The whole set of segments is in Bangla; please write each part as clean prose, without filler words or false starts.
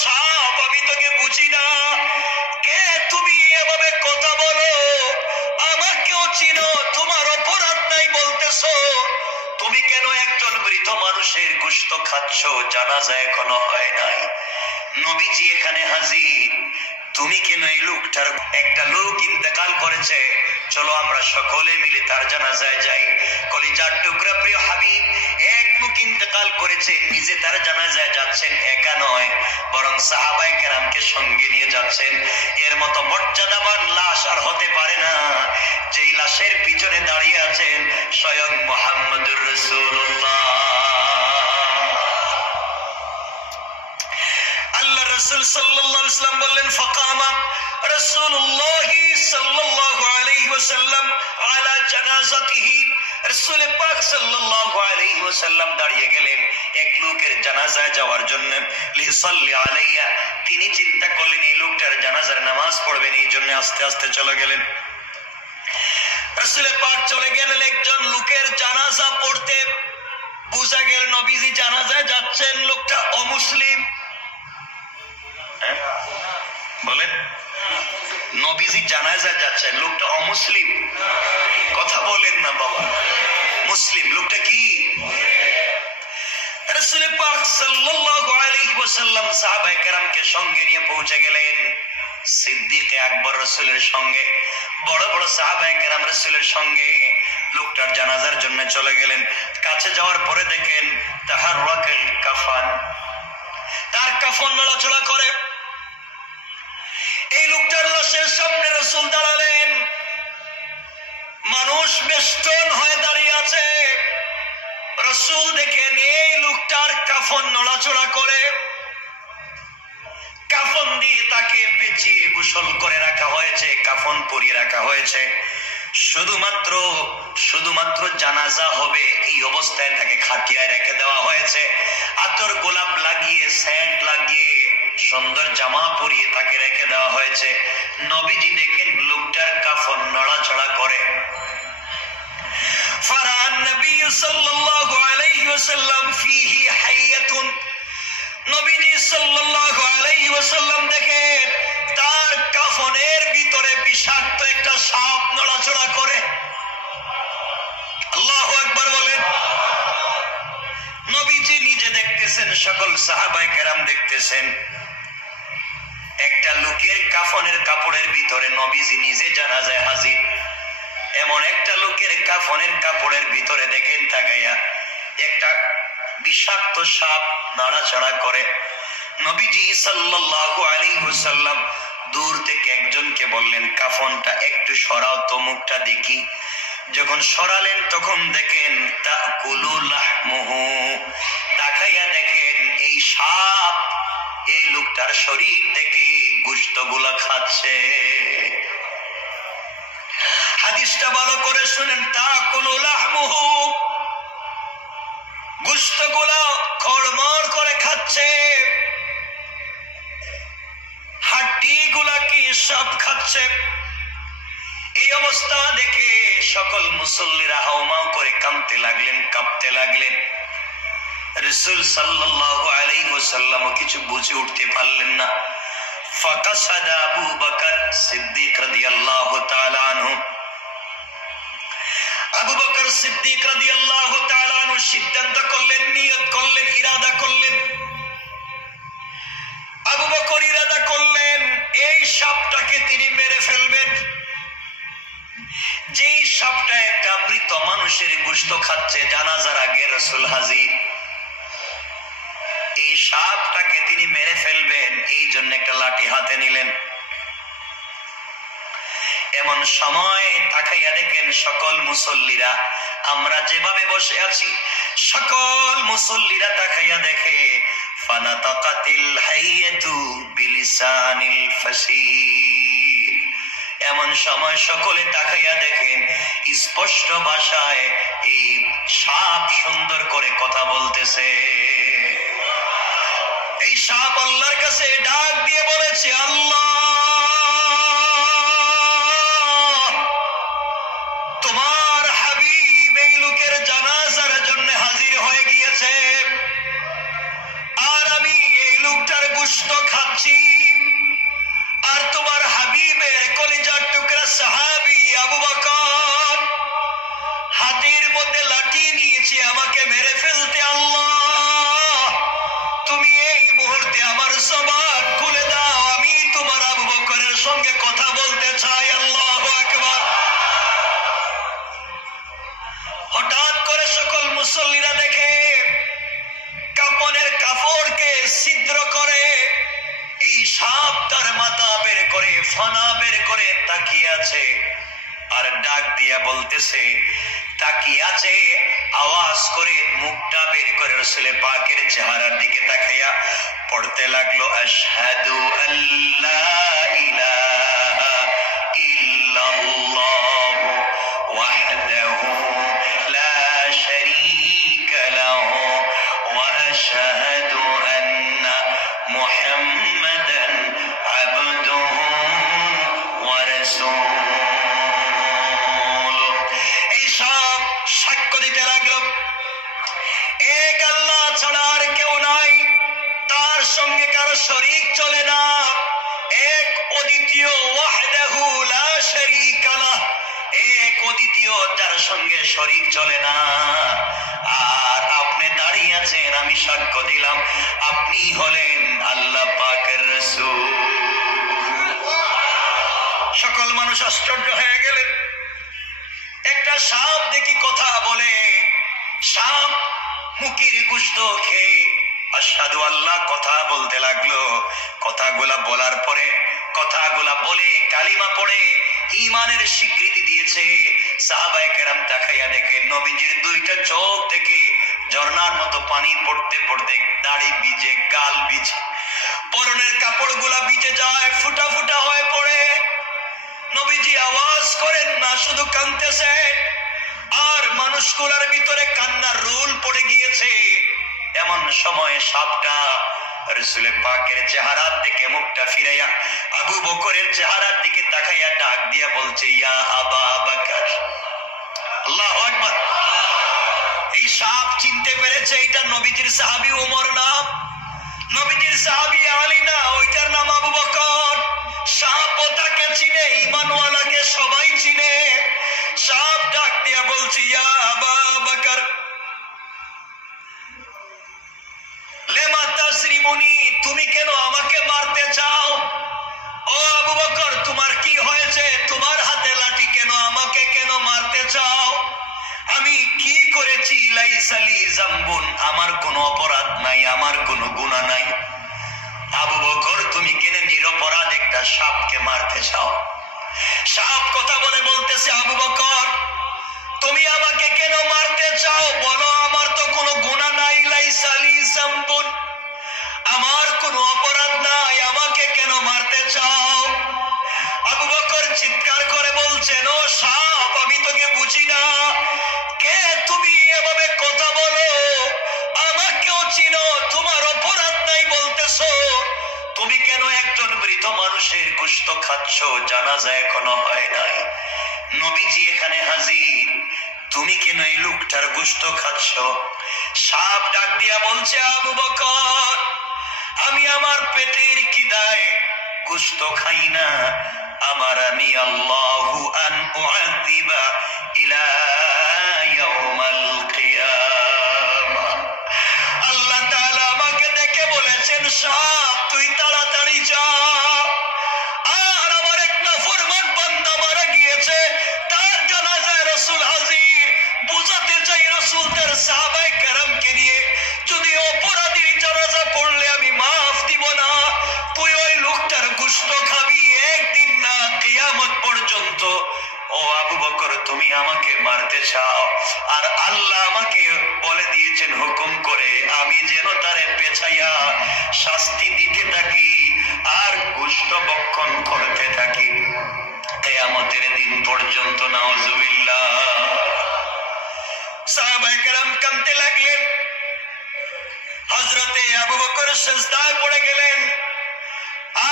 সাপ, আমি তোকে বুঝি না, কে তুমি, এভাবে কথা বলো, আমাকেও চিনো, তোমার অপরাধ নাই বলতেছো, তুমি কেন একজন মৃত মানুষের গোশত খাচ্ছ, জানাজা এখনো হয় নাই, নবীজি এখানে হাজির, তুমি কেন এই লোকটার, একটা লোক ইন্তেকাল করেছে, চলো আমরা সকলে মিলে তার জানাজায় যাই। কলিজার টুকরা প্রিয় হাবিব, এক লোক ইন্তেকাল করেছে, নিজে তার জানাজায় যাচ্ছেন, একা নয় বরং সাহাবায়ে কেরামকে সঙ্গে নিয়ে যাচ্ছেন। এর মতো মর্যাদাবান লাশ আর হতে পারে না, যেই লাশের পিছনে দাঁড়িয়ে আছেন স্বয়ং মুহাম্মদুর রাসূলুল্লাহ। আল্লাহ রাসূল সাল্লাল্লাহু আলাইহি ওয়াসাল্লাম বললেন, ফাকামা রাসূলুল্লাহি সাল্লাল্লাহু আলাইহি ওয়াসাল্লাম আলা জানাজাতিহি, রাসূল পাক সাল্লাল্লাহু আলাইহি ওয়াসাল্লাম দাঁড়িয়ে গেলেন এক লোকের জানাজায় যাওয়ার জন্য। লিসাল্লি আলাইহা, তিনি চিন্তা করলেন এই লোকটার জানাজার নামাজ পড়বেন, এই জন্য আস্তে আস্তে চলে গেলেন। রাসূল পাক চলে গেলেন একজন লোকের জানাজা পড়তে, বুঝা গেল নবীজি জানাজায় যাচ্ছেন, লোকটা অমুসলিম। বলেন, নবীজি জানাজা যাচ্ছেন, লোকটা অমুসলিম, কথা বলেন না বাবা, মুসলিম, লোকটা কি? রাসূল পাক সাল্লাল্লাহু আলাইহি ওয়াসাল্লাম সাহাবায়ে কেরামকে সঙ্গে নিয়ে পৌঁছে গেলেন। সিদ্দিক আকবর রাসূলের সঙ্গে, বড় বড় সাহাবায়ে কেরাম রাসূলের সঙ্গে লোকটার জানাজার জন্য চলে গেলেন। কাছে যাওয়ার পরে দেখেন তাহাররাকাল কাফান, তার কাফন নড়াচড়া করে। এই লোকটার লাশের সামনে রাসূল দাঁড়ালেন, মানুষ বেষ্টন হয়ে দাঁড়িয়ে আছে। রাসূল দেখেন এই লোকটার কাফন নড়াচড়া করে, কাফন দিয়ে তাকে পেঁচিয়ে গোসল করে রাখা হয়েছে, কাফন পরিয়ে রাখা হয়েছে। শুধুমাত্র জানাজা হবে এই অবস্থায় তাকে খাটিয়ায় রেখে দেওয়া হয়েছে। আতর গোলাপ লাগিয়ে, সেন্ট লাগিয়ে, সুন্দর জামা পরিয়ে তাকে রেখে দেওয়া হয়েছে। নবীজি দেখেন লোকটার কাফন নড়াচড়া করে। ফারান নবী সাল্লাল্লাহু আলাইহি ওয়াসাল্লাম ফিহি হাইয়াতুন, নবীজি সাল্লাল্লাহু আলাইহি ওয়াসাল্লাম দেখেন তার কাফনের ভিতরে বিষাক্ত একটা সাপ নড়াচড়া করে। আল্লাহু আকবার বলেন। নবীজি নিজে দেখতেছেন, সকল সাহাবায়ে কেরাম দেখতেছেন। একটা লোকের কাফনের কাপড়ের ভিতরে নবীজি নিজে জানাজায় হাজির। এমন একটা লোকের কাফনের কাপড়ের ভিতরে দেখেন তাকাইয়া একটা বিষাক্ত সাপ নাড়াচাড়া করে। নবীজি সাল্লাল্লাহু আলাইহি ওয়াসাল্লাম দূর থেকে একজনকে বললেন, কাফনটা একটু সরাও তো, মুখটা দেখি। যখন সরালেন তখন দেখেন তাকুলু লাহমুহু, তাকাইয়া দেখেন এই সাপ এই লোকটার শরীর থেকে গোশতগুলা খাচ্ছে। হাদিসটা ভালো করে শুনেন, তাকুলু লাহমুহু, গোশতগুলা খড়মড় করে খাচ্ছে, হাড্ডিগুলা কি সব খাচ্ছে। এই অবস্থা দেখে সকল মুসল্লিরা হাউমাউ করে কাঁপতে লাগলেন। রাসূল সাল্লাল্লাহু আলাইহি ওয়াসাল্লাম কিছু বুঝে উঠতে পারলেন না। ফাকাসাদা আবু বকর সিদ্দিক রাদিয়াল্লাহু তাআলা আনহু, আবু বকর সিদ্দিক রাদিয়াল্লাহু তাআলা আনহু সিদ্ধান্ত করলেন, নিয়ত করলেন, ইরাদা করলেন। আবু বকর ইরাদা করলেন এই সাপটাকে তিনি মেরে ফেলবেন। যেই সাপটা একটা মৃত মানুষের গোশত খাচ্ছে, জানাজার আগে রাসূল হাজির, এই সাপটাকে তিনি মেরে ফেলবেন, এই জন্য একটা লাঠি হাতে নিলেন। এমন সময় তাকাইয়া দেখেন সকল মুসল্লিরা, আমরা যেভাবে বসে আছি সকল মুসল্লিরা তাকাইয়া দেখে ফানাতাকাতিল হাইয়াতু বিলিসানিল ফাসিল। এমন সময় সকলে তাকাইয়া দেখেন স্পষ্ট ভাষায় এই সাপ সুন্দর করে কথা বলতেছে। এই সাপ আল্লাহর কাছে ডাক দিয়ে বলেছে, আল্লাহ তোমার হাবিব এই লোকের জানাজার জন্য হাজির হয়ে গিয়েছে, আর আমি এই লোকটা লোকটার গোশত খাচ্ছি, আর তোমার হাবিবের কলিজার টুকরা সাহাবী আবু বকর হাতের মধ্যে লাঠি নিয়েছে আমাকে মেরে ফেলতে। আল্লাহ, তুমি এই মুহূর্তে আমার জবান খুলে দাও, আমি তোমার আবু বকরের সঙ্গে কথা বলতে চাই। আল্লাহু আকবার। হঠাৎ করে সকল মুসল্লিরা দেখে কাপনের কাপড়কে ছিদ্র করে এই সাপ তার মাথা বের করে ফানা বের করে তাকিয়ে আছে, আর ডাক দিয়া বলতেছে, তাকিয়ে আছে, আওয়াজ করে মুখটা বের করে রাসূলে পাকের চেহারার দিকে তাকাইয়া পড়তে লাগলো, আশহাদু আল্লা ইলাহা ইল্লাল্লাহু ওয়াহদাহু লা শারীকা লাহু ওয়া আশহাদু আন্না মুহাম্মাদান আবদুহু ওয়া রাসূলুহু। এই সব সাক্ষ্য দিতে লাগলো, এক আল্লাহ ছাড়া আর কেউ নাই, তার সঙ্গে কারো শরীক চলে না, এক অদ্বিতীয়, ওয়াহদাহু লা শারীকা লাহ, এক অদ্বিতীয়, যার সঙ্গে শরীক চলে না। আর আপনি দাঁড়িয়ে আছেন, আমি সাক্ষ্য দিলাম আপনি হলেন আল্লাহ পাকের রাসূল। সকল মানুষ আশ্চর্য হয়ে গেলেন। একটা সাপ দেখি কথা বলে, সাপ মুখের গোশত খেয়ে আশহাদু আল্লাহ কথা বলতে লাগলো। কথাগুলা বলার পরে, কথাগুলা বলে কালিমা পড়ে ঈমানের স্বীকৃতি দিয়েছে। সাহাবায়ে কেরাম তাকাইয়া দেখে নবীজির দুইটা চোখ থেকে ঝর্ণার মতো পানি পড়তে পড়তে দাড়ি ভিজে, গাল ভিজে, পরনের কাপড়গুলা ভিজে যায়, ফুটা ফুটা হয়ে পড়ে। নবীজি আওয়াজ করেন না, শুধু কাঁদতেছেন, আর মানুষগুলার ভিতরে কান্নার রোল পড়ে গিয়েছে। এমন সময় সাপটা রাসূলে পাকের চেহারার দিকে মুখটা ফিরাইয়া আবু বকরের চেহারার দিকে তাকাইয়া ডাক দিয়া বলছে, ইয়া আবা বকর। আল্লাহু আকবার। এই সাপ চিনতে পেরেছে এটা নবীজির সাহাবী ওমর না, নবীজির সাহাবী আলী না, ওইটার নাম আবু বকর। সাপ তাকে চিনে, ঈমানওয়ালাকে সবাই চিনে। সাপ ডাক দিয়া বলছে, ইয়া আবা বকর লেমা তাসরিবুনি, তুমি কেন আমাকে মারতে চাও? ও আবু বকর, তোমার কি হয়েছে? তোমার হাতে লাঠি কেন? আমাকে কেন মারতে চাও? আমি কি করেছি? লাইসা লি যামবুন, আমার কোনো অপরাধ নাই, আমার কোনো গুনাহ নাই। আবু বকর, তুমি কেন নিরপরাধ একটা সাপকে মারতে চাও? সাপ কথা বলে বলতেছে, আবু বকর, তুমি আমাকে কেন মারতে চাও? বলো, আমার তো কোনো গুনাহ নাই, লাইসা লি যামবুন, আমার কোনো অপরাধ নাই, আমাকে কেন মারতে চাও? আবু বকর চিৎকার করে বলছেন, ও সাপ, আমি তোকে বুঝি না, কে তুমি? এভাবে কথা বলো, আমাকেও চিনো, তোমার অপরাধ নাই বলতেছো, তুমি কেন একজন মৃত মানুষের গোশত খাচ্ছ? জানাজা এখনো হয় নাই, নবীজি এখানে হাজির, তুমি কেন এই লোকটার গোশত খাচ্ছ? সাপ ডাক দিয়া বলছে, আবু বকর, আমি আমার পেটের খিদায় গোশত খাই না, আমার আমি আল্লাহু আন উআযিবা ইলা ইয়াউমাল কিয়ামাহ, আল্লাহ তাআলা আমাকে দেখে বলেছেন, সাপ তুই তাড়াতাড়ি যা, আর আমার এক নাফরমান বান্দা মারা গিয়েছে, তার জানাজায় রাসূল হাজির। বুঝাতে চাই রাসূল তার সাহাবায়ে কেরামকে নিয়ে, যদি অপরাধীর জানাজা পড়লে আমি মাফ দিব না, তুই ওই লোকটার গোশত খাবি একদিন না, কিয়ামত পর্যন্ত। ও আবু বকর, তুমি আমাকে মারতে চাও, আর আল্লাহ আমাকে বলে দিয়েছেন হুকুম করে, আমি যেন তারে পেছাইয়া শাস্তি দিতে থাকি আর গোশত ভক্ষণ করতে থাকি কিয়ামতের দিন পর্যন্ত। নাউজুবিল্লাহ। সাহাবায়ে কেরাম কাঁদতে লাগলেন। হযরতে আবু বকর সিজদায় পড়ে গেলেন,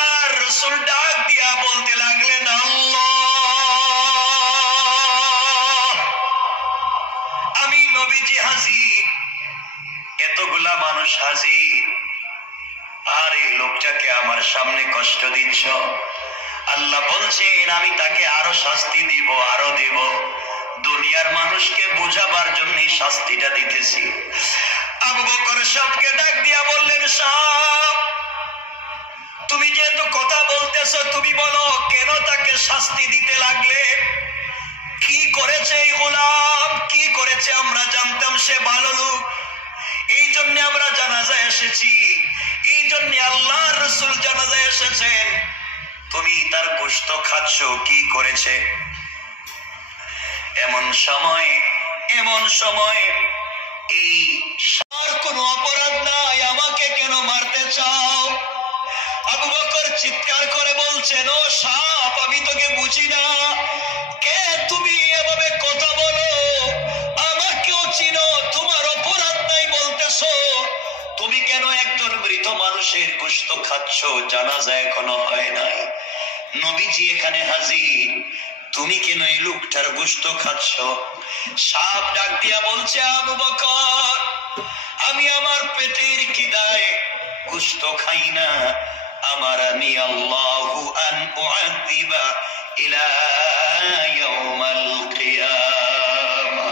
আর রাসূল ডাক দিয়া বলতে লাগলেন, আল্লাহ, আমি নবীজি হাজির, এতগুলা মানুষ হাজির, আর এই লোকটাকে আমার সামনে কষ্ট দিচ্ছ। আল্লাহ বলছেন আমি তাকে আরো শাস্তি দিব, আরো দিব। দুনিয়ার মানুষকে বোঝাবার জন্য শাস্তিটা দিতেছি। আবু বকর সাহেবকে ডাক দিয়া বললেন, সাহেব তুমি যেহেতু কথা বলতেছো, তুমি বলো কেন তাকে শাস্তি দিতে লাগলে? কি করেছে এই গোলাম, কি করেছে? আমরা জানতাম সে ভালো লোক, এই জন্য আমরা জানাজায় এসেছি, এই জন্য আল্লাহর রাসূল জানাজায় এসেছেন। তুমি তার গোশত খাচ্ছ, কি করেছে? এমন সময় এই আর কোনো অপরাধ নাই, আমাকে কেন মারতে চাও? আবু বকর চিৎকার করে বলছেন, ও সাপ, আমি তোকে বুঝি না, কে তুমি? এভাবে কথা বলো, আমাকেও চিনো, তোমার অপরাধ নাই বলতেছো, তুমি কেন একজন মৃত মানুষের গোশত খাচ্ছ? জানাজা এখনো হয় নাই, নবীজি এখানে হাজির, তুমি কেন এই লোকটার গোশত খাচ্ছ? সাপ ডাক দিয়া বলছে, আবু বকর আমি আমার পেটের খিদায় গোশত খাই না, আমার আমি আল্লাহু আন উআযিবা ইলা ইয়াউমাল কিয়ামা,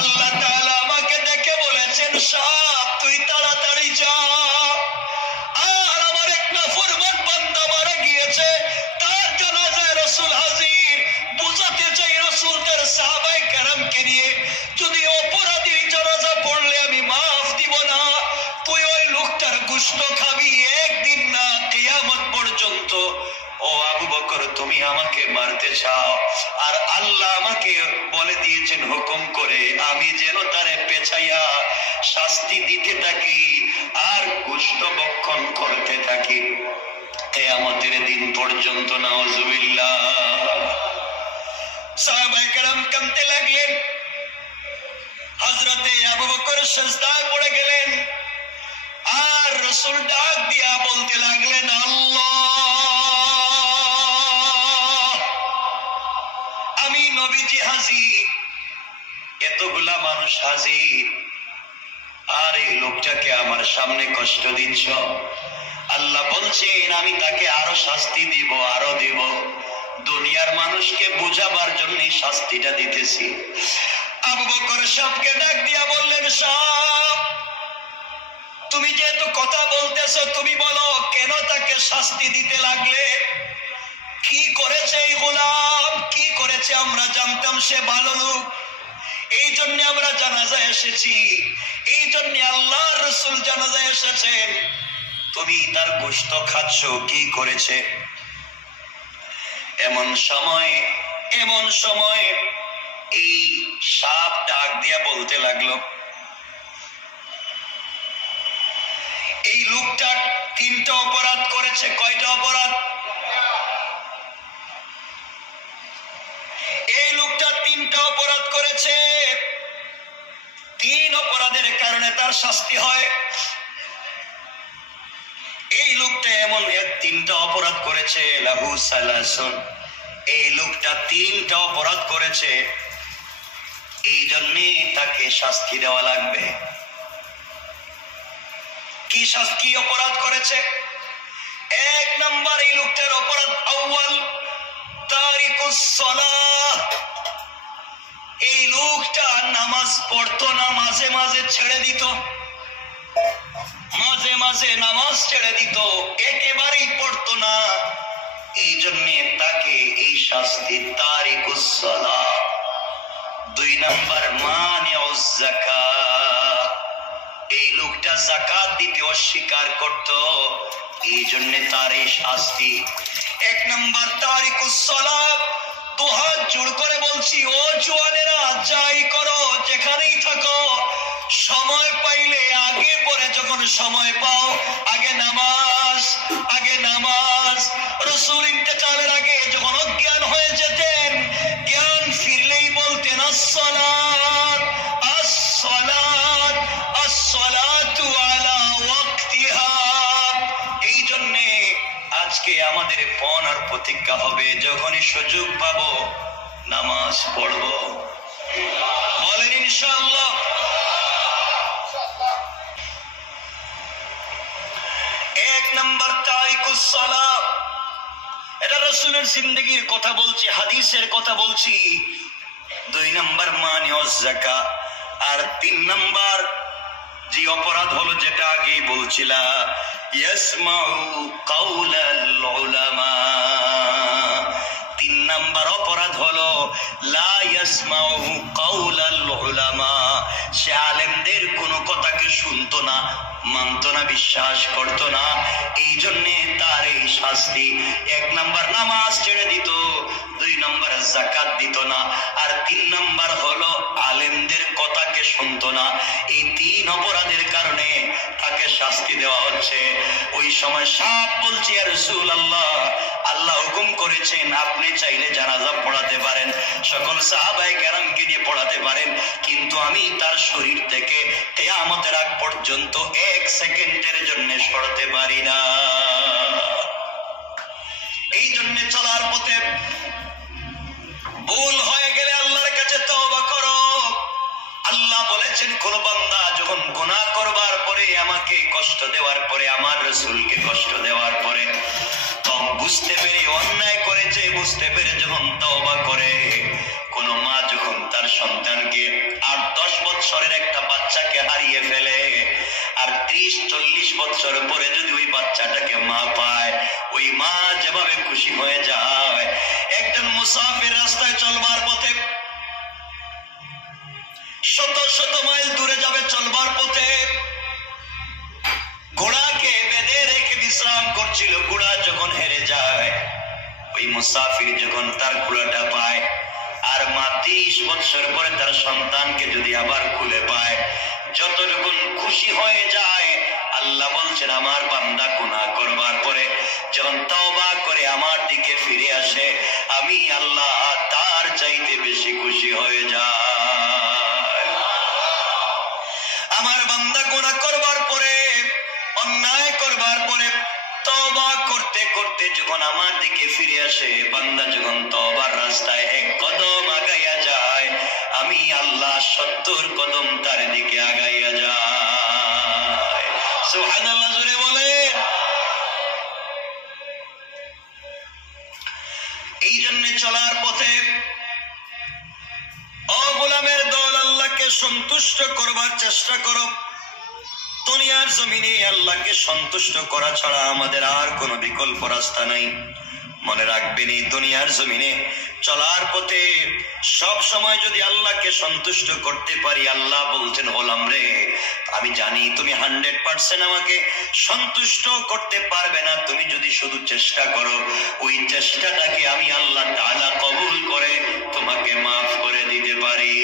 আল্লাহ তাআলা আমাকে দেখে বলেছেন, সাপ তুই তাড়াতাড়ি যা, আর আমার এক নাফরমান বান্দা মারা গিয়েছে, তার জানাজায় রাসূল হাজির। বুঝাতে চাই রাসূল তার সাহাবায়ে কেরামকে নিয়ে, যদি অপরাধীর জানাজা পড়লে আমি মাফ দিব না, তুই ওই লোকটার গোশত খাবি, একদিন না কিয়ামত পর্যন্ত। ও আবু বকর তুমি আমাকে মারতে চাও, আর আল্লাহ আমাকে বলে দিয়েছেন হুকুম করে, আমি যেন তারে পেছাইয়া শাস্তি দিতে থাকি আর গোশত ভক্ষণ করতে থাকি কিয়ামতের দিন পর্যন্ত। নাউজুবিল্লাহ। সাহাবায়ে কেরাম কাঁদতে লাগলেন, হযরতে আবু বকর সিজদায় পড়ে গেলেন, আর রাসূল ডাক দিয়া বলতে লাগলেন, আল্লাহ আমি নবীজি হাজির, এতগুলা মানুষ হাজির, আর এই লোকটাকে আমার সামনে কষ্ট দিচ্ছ। আল্লাহ বলছেন আমি তাকে আরো শাস্তি দিব, আরো দিব। দুনিয়ার মানুষকে বোঝাবার জন্য শাস্তিটা দিতেছি। আবু বকর সাহেবকে ডাক দিয়া বললেন, সাহেব তুমি যেহেতু কথা বলতেছো, তুমি বলো কেন তাকে শাস্তি দিতে লাগলে? কি করেছে এই গোলাম, কি করেছে? আমরা জানতাম সে ভালো লোক, এই জন্য আমরা জানাজায় এসেছি, এই জন্য আল্লাহর রাসূল জানাজায় এসেছেন, তুমি তার গোশত খাচ্ছ, কি করেছে? এমন সময় এই সাপ ডাক দিয়া বলতে লাগলো, এই লোকটা 3টা অপরাধ করেছে। কয়টা অপরাধ? এই লোকটা 3টা অপরাধ করেছে। 3 অপরাধের কারণে তার শাস্তি হয়। এই লোকটা এমন 3টা অপরাধ করেছে, লাহু সালাসুন, এই লোকটা 3টা অপরাধ করেছে, এই জন্য তাকে শাস্তি দেওয়া লাগবে। কি অপরাধ করেছে? 1 নাম্বার এই লোকটার অপরাধ, আউয়াল তারিকুস সালাহ, এই লোকটা নামাজ পড়তো না, মাঝে মাঝে ছেড়ে দিত, মাঝে মাঝে নামাজ ছেড়ে দিত, একেবারেই পড়তো না, এই জন্য তাকে এই শাস্তি, তারিকুস সালাহ। 2 নাম্বার মানিউজ যাকাত, এই লোকটা যাকাত দিতে অস্বীকার করত, এই জন্য তার এই শাস্তি। 1 নাম্বার তারিকুস সালাত, 2 হাত জোড় করে বলছি, ও জওয়ানেরা যাই করো, যেখানেই থাকো, সময় পাইলে আগে পরে যখন সময় পাও আগে নামাজ, আগে নামাজ। রাসূল ইন্তেকালের আগে যখন অজ্ঞান হয়ে যেতেন, জ্ঞান ফিরলেই বলতেন আসসালাত আসসালাত আসসালাতু আলা ওয়াক্তিহা। এই জন্যে আজকে আমাদের পণ আর প্রতিজ্ঞা হবে, যখনই সুযোগ পাবো নামাজ পড়বো। বলেন ইনশাআল্লাহ। এক আকামাস সালাহ, এটা রাসূলের জিন্দেগির কথা বলছি, হাদিসের কথা বলছি। 2 নাম্বার মানিউজ যাকাত, আর 3 নাম্বার যে অপরাধ হলো যেটা আগেই বলছিলাম, ইয়াসমাউ কাউলাল উলামা। 3 নাম্বার অপরাধ হলো লা ইয়াসমাউ কাউলাল উলামা, সে আলেমদের কোনো কথাকে শুনতো না, মানতো না, বিশ্বাস করতো না। এই জন্যে তার এই শাস্তি। 1 নাম্বার নামাজ ছেড়ে দিত, 2 নাম্বার যাকাত দিত না, আর 3 নাম্বার হলো আলেমদের কথাকে শুনতো না। এই 3 অপরাধের কারণে তাকে শাস্তি দেওয়া হচ্ছে। ওই সময় সাপ বলছি, ইয়া রাসূলুল্লাহ, আল্লাহ হুকুম করেছেন আপনি চাইলে জানাজা পড়াতে পারেন, সকল সাহাবায়ে কেরামকে দিয়ে পড়াতে পারেন, কিন্তু আমি তার শরীর থেকে কিয়ামতের আগ পর্যন্ত 1 সেকেন্ডের জন্য সরতে পারি না। এই জন্য চলার পথে ভুল হয়ে গেলে আল্লাহর কাছে তওবা করো। আল্লাহ বলেছেন কোন বান্দা যখন গুনাহ করবার পরে, আমাকে কষ্ট দেওয়ার পরে, আমার রাসূলকে কষ্ট দেওয়ার পরে, তখন বুঝতে পেরে অন্যায় করেছে, বুঝতে পেরে যখন তওবা করে, কোন মা যখন তার সন্তানকে 8-10 বছরের একটা বাচ্চাকে হারিয়ে ফেলে, আর 30-40 বছর পরে যদি ওই বাচ্চাটাকে মা পায়, ওই মা যেভাবে খুশি হয়ে যায়। একজন মুসাফির রাস্তায় চলবার পথে, শত শত মাইল দূরে যাবে, চলবার পথে ঘোড়াকে বেঁধে রেখে বিশ্রাম করছিল। ঘোড়া যখন হেরে যায়, ওই মুসাফির যখন তার ঘোড়াটা পায়, আর মা 30 বছর পরে তার সন্তানকে যদি আবার খুলে পায়, যতটুকু খুশি হয়ে যায়। আল্লাহ বলছেন আমার বান্দা গুনাহ করবার পরে যখন তওবা করে আমার দিকে ফিরে আসে, আমি আল্লাহ তার চাইতে বেশি খুশি হয়ে যায়। আমার বান্দা গুনাহ করবার পরে, অন্যায় করবার পরে তওবা করতে করতে যখন আমার দিকে ফিরে আসে, বান্দা যখন তওবার রাস্তায় 1 কদম আগাইয়া যায়, আমি আল্লাহ 70 কদম তার দিকে আগাইয়া যায়। সুবহানাল্লাহ, জোরে বলেন। এই জন্য চলার পথে ও গোলামের দল, আল্লাহকে সন্তুষ্ট করবার চেষ্টা করো। দুনিয়ার জমিনে আল্লাহকে সন্তুষ্ট করা ছাড়া আমাদের আর কোনো বিকল্প রাস্তা নাই। মনে রাখবেন, এই দুনিয়ার জমিনে চলার পথে সব সময় যদি আল্লাহকে সন্তুষ্ট করতে পারি, আল্লাহ বলছেন গোলাম রে, আমি জানি তুমি 100% আমাকে সন্তুষ্ট করতে পারবে না, তুমি যদি শুধু চেষ্টা করো, ওই চেষ্টাটাকে আমি আল্লাহ তাআলা কবুল করে তোমাকে মাফ করে দিতে পারি।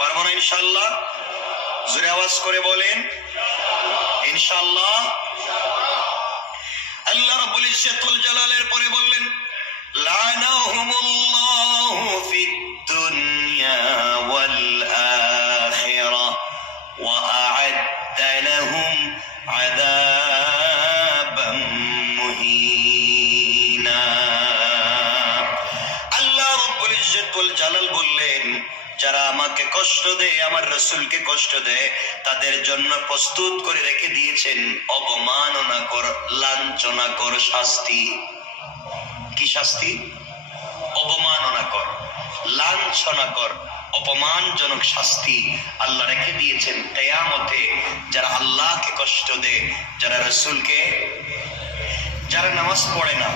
পারবো না ইনশাআল্লাহ? জোরে আওয়াজ করে বলেন ইনশাআল্লাহ। আল্লাহ রাব্বুল ইজ্জতুল জালালের পরে বললেন, লানাহুমুল্লাহু ফিদ দুনিয়া ওয়াল আখিরাহ ওয়া আ'আদ্দা লাহুম আযাবাম মুহিনা। আল্লাহ রাব্বুল ইজ্জতুল জালাল বললেন, যারা আমাকে কষ্ট দেয়, আমার রাসূলকে কষ্ট দেয়, তাদের জন্য প্রস্তুত করে রেখে দিয়েছেন অবমাননাকর, লাঞ্ছনাকর শাস্তি। কি শাস্তি? অবমাননাকর, লাঞ্ছনাকর, অপমানজনক শাস্তি আল্লাহ রেখে দিয়েছেন কিয়ামতে। যারা আল্লাহকে কষ্ট দেয়, যারা রাসূলকে, যারা নামাজ পড়ে না,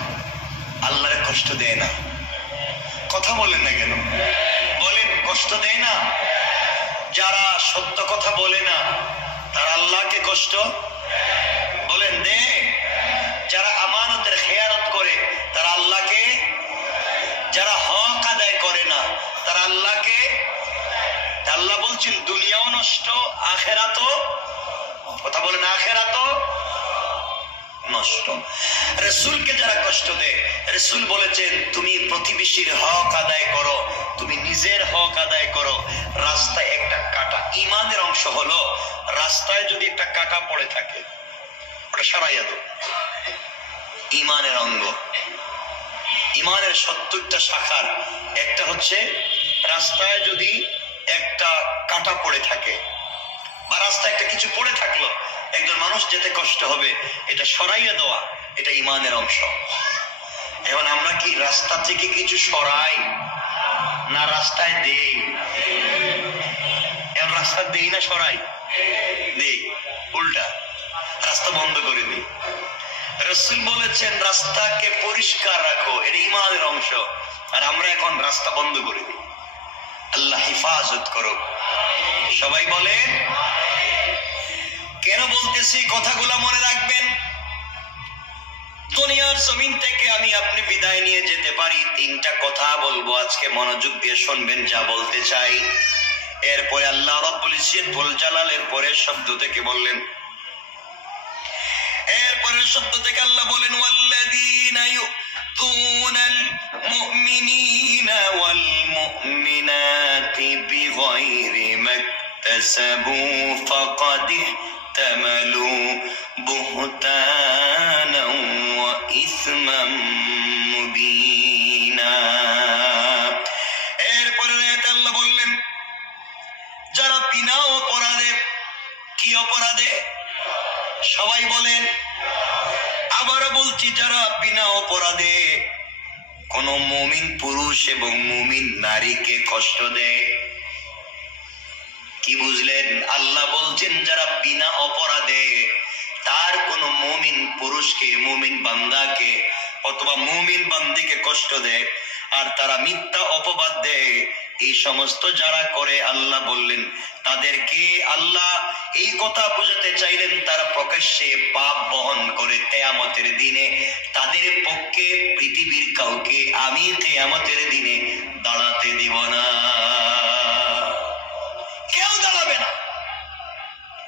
আল্লাহরে কষ্ট দেয় না। কথা বলেন না কেন? বলেন, কষ্ট দেয় না। যারা সত্য কথা বলে না, তারা আল্লাহকে কষ্ট বলেন দেয়। যারা আমানতের খেয়ানত করে, তারা আল্লাহকে, যারা হক আদায় করে না, তারা আল্লাহকে। আল্লাহ বলছেন দুনিয়াও নষ্ট, আখিরাতও, কথা বলেন, আখিরাতও নষ্ট। রাসূলকে যারা কষ্ট দেয়, রাসূল বলেছেন তুমি প্রতিবেশীর হক আদায় করো, তুমি নিজের হক আদায় করো। রাস্তায় একটা কাঁটা, ঈমানের অংশ হলো, রাস্তায় যদি একটা কাঁটা পড়ে থাকে, ওটা সরাইয়া দাও। ঈমানের অঙ্গ, ঈমানের 70টা শাখার একটা হচ্ছে, রাস্তায় যদি একটা কাঁটা পড়ে থাকে বা রাস্তায় একটা কিছু পড়ে থাকলো, একজন মানুষ যেতে কষ্ট হবে এটা সরাইয়া দেওয়া, এটা ইমানের অংশ। এখন আমরা কি রাস্তা থেকে কিছু সরাই না রাস্তায় দেই? এখন রাস্তা দেই না সরাই? দেই, উল্টা রাস্তা বন্ধ করে দিই। রাসূল বলেছেন রাস্তাকে পরিষ্কার রাখো, এটা ইমানের অংশ। আর আমরা এখন রাস্তা বন্ধ করে দিই। আল্লাহ হেফাজত করো। সবাই বলেন। কেন বলতেছি কথাগুলো মনে রাখবেন। দুনিয়ার জমিন থেকে আমি আপনি বিদায় নিয়ে যেতে পারি, তিনটা কথা বলবো আজকে, মনোযোগ দিয়ে শুনবেন যা বলতে চাই। এরপরে আল্লাহ রাব্বুল ইজ্জতুল জালালের পরের শব্দ থেকে বললেন, এরপরের শব্দ থেকে আল্লাহ বলেন ওয়াল্লাযীনা ইউযুনাল মুমিনিনা ওয়াল মুমিনাতি বিগাইরি মাকতাসাবু ফাকাদ ইহতামালু বুহতানাও ওয়া ইসমান মুবিনা। এরপরে আল্লাহ বললেন যারা বিনা অপরাধে, কি অপরাধে? সবাই বলেন। আবারও বলছি, যারা বিনা অপরাধে কোন মুমিন পুরুষ এবং মুমিন নারীকে কষ্ট দেয়। কি বুঝলেন? আল্লাহ বলছেন যারা বিনা অপরাধে তার কোন মুমিন পুরুষকে, মুমিন বান্দাকে অথবা মুমিন বান্দিকে কষ্ট দেয় আর তারা মিথ্যা অপবাদ দেয়, এই সমস্ত যারা করে আল্লাহ বললেন তাদেরকে, আল্লাহ এই কথা বোঝাতে চাইলেন তারা প্রকাশ্যে পাপ বহন করে কিয়ামতের দিনে। তাদের পক্ষে পৃথিবীর কাউকে আমি কিয়ামতের দিনে দাঁড়াতে দিব না। কেউ দাঁড়াবে না,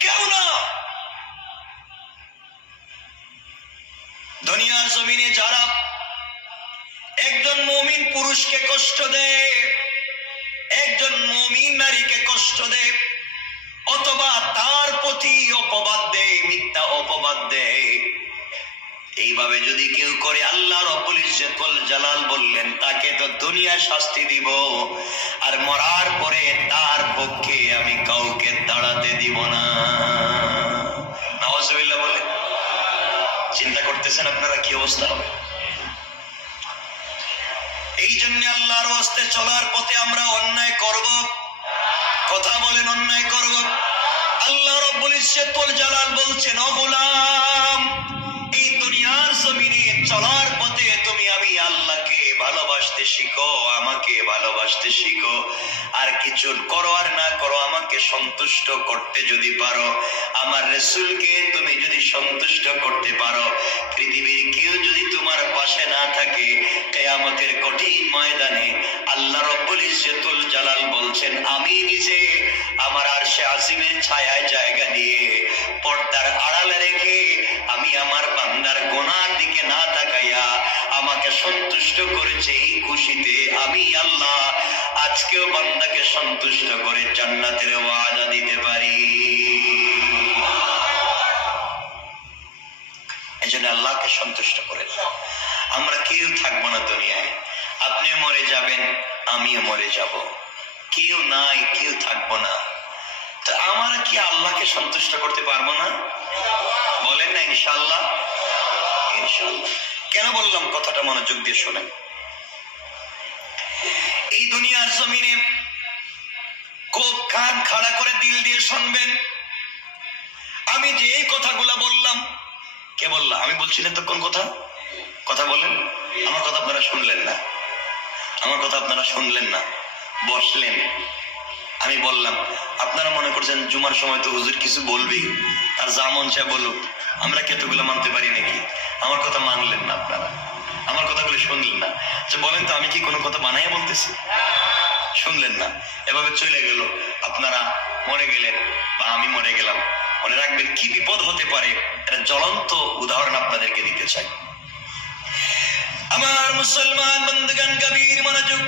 কেউ না। দুনিয়ার জমিনে যারা একজন মুমিন পুরুষকে কষ্ট দেয়, একজন মুমিন নারীকে কষ্ট দেয় অথবা তার প্রতি অপবাদ দেয়, মিথ্যা অপবাদ দেয়, এইভাবে যদি কেউ করে আল্লাহ রাব্বুল ইজ্জতুল জালাল বললেন তাকে তো দুনিয়ায় শাস্তি দিব, আর মরার পরে তার পক্ষে আমি কাউকে দাঁড়াতে দিব না। নাউজুবিল্লাহ বলে। চিন্তা করতেছেন আপনারা কি অবস্থা হবে? এই জন্য আল্লাহর ওয়াস্তে চলার পথে আমরা অন্যায় করব। কথা বলেন, অন্যায় করব। আল্লাহ রাব্বুল ইজ্জতুল জালাল বলছেন ও গোলাম, এই দুনিয়ার জমিনে চলার পথে তুমি আমি আল্লাহকে ভালোবাসতে শিখো, আমাকে ভালোবাসতে শিখো। আর কিছু করো আর না করো, আমাকে সন্তুষ্ট করতে যদি পারো, আমার রাসূলকে তুমি যদি সন্তুষ্ট করতে পারো, পৃথিবীর কেউ যদি তোমার পাশে না থাকে, কিয়ামতের কঠিন ময়দানে আল্লাহ রাব্বুল ইজ্জতুল জালাল বলছেন আমি নিজে আমার আরশে আজিমের ছায়ায় জায়গা দিয়ে পর্দার আড়ালে রেখে আমি আমার বান্দার গুনার দিকে না তাকাইয়া আমাকে সন্তুষ্ট করেছে, এই খুশিতে আমি আল্লাহ আজকেও বান্দাকে সন্তুষ্ট করে জান্নাতের ওয়াদা দিতে পারি। এজন্য আল্লাহকে সন্তুষ্ট করে আমরা কেউ থাকবো না দুনিয়ায়। আপনিও মরে যাবেন, আমিও মরে যাব, কেউ নাই, কেউ থাকবো না। তো আমরা কি আল্লাহকে সন্তুষ্ট করতে পারবো না? বলেন না ইনশাআল্লাহ। ইনশাআল্লাহ। কেন বললাম কথাটা মনোযোগ দিয়ে শোনেন। এই দুনিয়ার জমিনে খুব কান খাড়া করে দিল দিয়ে শুনবেন। আমি যে এই কথাগুলা বললাম, কে বললাম? আমি বলছিলেন তো কোন কথা? কথা বলেন। আমার কথা আপনারা শুনলেন না, আমার কথা আপনারা শুনলেন না, বসলেন। আমি বললাম, আপনারা মনে করছেন জুমার সময় তো হুজুর কিছু বলবেই, আর যা মন চায় বলুক, আমরা কি এতগুলো মানতে পারি নাকি? আমার কথা মানলেন না, আপনারা আমার কথাগুলো শুনলেন না। বলেন তো আমি কি কোনো কথা বানাইয়া বলতেছি? শুনলেন না, এভাবে চলে গেল। আপনারা মরে গেলেন বা আমি মরে গেলাম, মনে রাখবেন কি বিপদ হতে পারে, এটা জ্বলন্ত উদাহরণ আপনাদেরকে দিতে চাই। আমার মুসলমান বন্ধুগণ, গভীর মনোযোগ।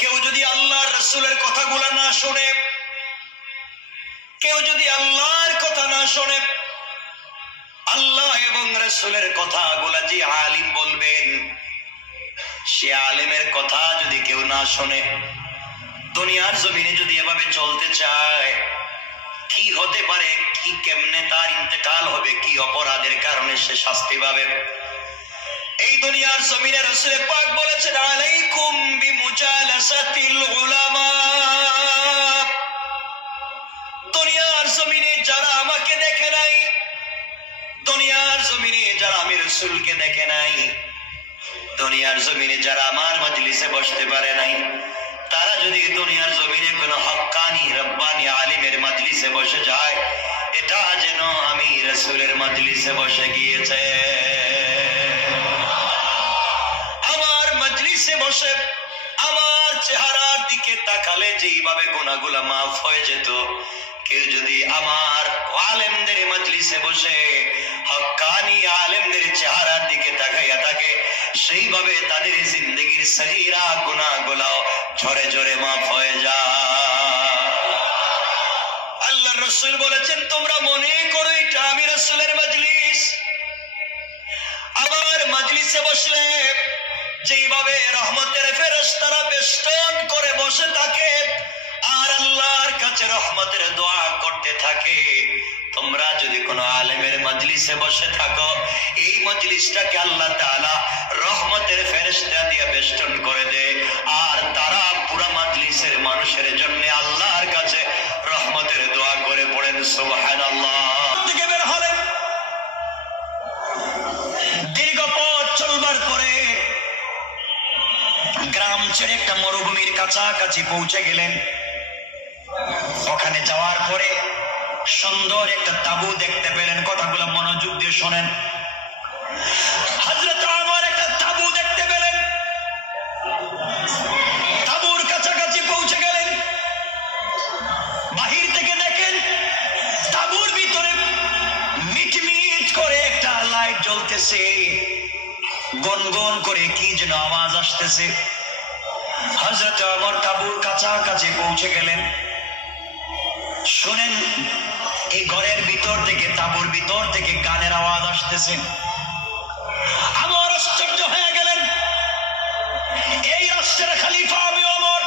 কেউ যদি আল্লাহর রাসূলের কথাগুলো না শোনে, কেউ যদি আল্লাহর কথা না শোনে, আল্লাহ এবং রাসূলের কথাগুলো যে আলিম বলবেন, সে আলেমের কথা যদি কেউ না শোনে, দুনিয়ার জমিনে যদি এভাবে চলতে চায়, কি হতে পারে, কি কেমনে তার ইন্তেকাল হবে, কি অপরাধের কারণে সে শাস্তি পাবে। এই দুনিয়ার জমিনে রাসূল পাক বলেছেন, আলাইকুম বিমুজালাসাতিল উলামা। দুনিয়ার জমিনে যারা আমাকে দেখে নাই, দুনিয়ার জমিনে যারা আমি রাসূলকে দেখে নাই, দুনিয়ার জমিনে যারা আমার মজলিসে বসতে পারে নাই, তারা যদি দুনিয়ার জমিনে কোন হক্কানি রব্বানি আলিমের মজলিসে বসে যায়, এটা যেন আমি রাসূলের মজলিসে বসে গিয়েছে। আমার মজলিসে বসে আমার চেহারার দিকে তাকালে যেইভাবে গুনাহগুলো মাফ হয়ে যেত, কেউ যদি আমার আলেমদের মজলিসে বসে হক্কানি আলেমদের চেহারার দিকে তাকাইয়া থাকে, সেইভাবে তাদের জিন্দগির সগীরা গুনাহগুলো ঝরে ঝরে মাফ হয়ে যায়। আল্লাহর রাসূল বলেছেন, তোমরা মনে করো এটা আমি রাসূলের মজলিস। আমার মজলিসে বসলে যেইভাবে রহমতের ফেরেশতারা বেষ্টন করে বসে থাকে আর আল্লাহর কাছে রহমতের দোয়া করতে থাকে, তোমরা যদি কোনো আলেমের মজলিসে বসে থাকো, এই মজলিসটাকে আল্লাহ তাআলা রহমতের ফেরেশতা দিয়ে বেষ্টন করে দেয়, আর তারা পুরো মজলিসের মানুষের জন্য আল্লাহর কাছে রহমতের দোয়া করে পড়েন সুবহানাল্লাহ। থেকে বের হলেন, দীর্ঘ পথ চলবার পরে গ্রাম ছেড়ে একটা মরুভূমির কাছাকাছি পৌঁছে গেলেন। ওখানে যাওয়ার পরে সুন্দর একটা তাঁবু দেখতে পেলেন। কথাগুলো মনোযোগ দিয়ে শোনেন। হযরত ওমর একটা তাঁবু দেখতে পেলেন। তাঁবুর কাছাকাছি পৌঁছে গেলেন। বাহির থেকে দেখেন তাঁবুর ভিতরে মিটমিট করে একটা লাইট জ্বলতেছে, গনগন করে কি যেন আওয়াজ আসতেছে। হযরত ওমর তাঁবুর কাছাকাছি পৌঁছে গেলেন। শুনেন, এই ঘরের ভিতর থেকে, তাঁবুর ভিতর থেকে গানের আওয়াজ আসতেছে। আমার আশ্চর্য হয়ে গেলেন। এই রাষ্ট্রের খলিফা আমি ওমর,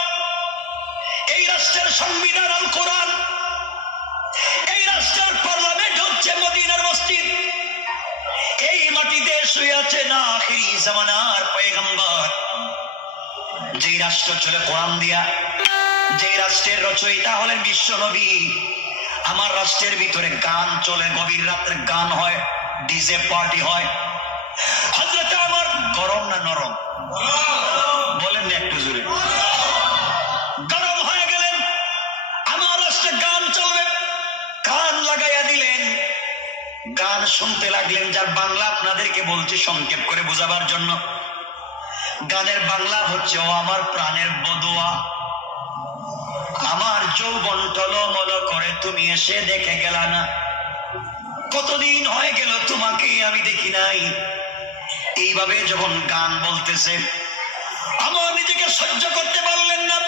এই রাষ্ট্রের সংবিধান আল কোরআন, এই রাষ্ট্রের পার্লামেন্ট হচ্ছে মদিনার মসজিদ, এই মাটিতে শুয়ে আছে না আখিরি জামানার পয়গম্বর, যে রাষ্ট্র চলে কোরআন দিয়া, যে রাষ্ট্রের রচয়িতা হলেন বিশ্ব নবী। আমার রাষ্ট্রের ভিতরে গান চলে, গভীর রাত্রে গান হয়, ডিজে পার্টি হয়। হযরত ওমর গরম না নরম বলেন না একটু জোরে? গরম হয়ে গেলেন। আমার রাষ্ট্রে গান চলবে, গান লাগাইয়া দিলেন, গান শুনতে লাগলেন। যার বাংলা আপনাদেরকে বলছি সংক্ষেপ করে বোঝাবার জন্য। গানের বাংলা হচ্ছে, ও আমার প্রাণের বদুয়া, আমার যৌবন টলমল করে তুমি এসে দেখে গেলা না, কতদিন হয়ে গেল তোমাকে আমি দেখি নাই। এইভাবে যখন গান বলতেছে, আমার নিজেকে সহ্য করতে পারলেন না।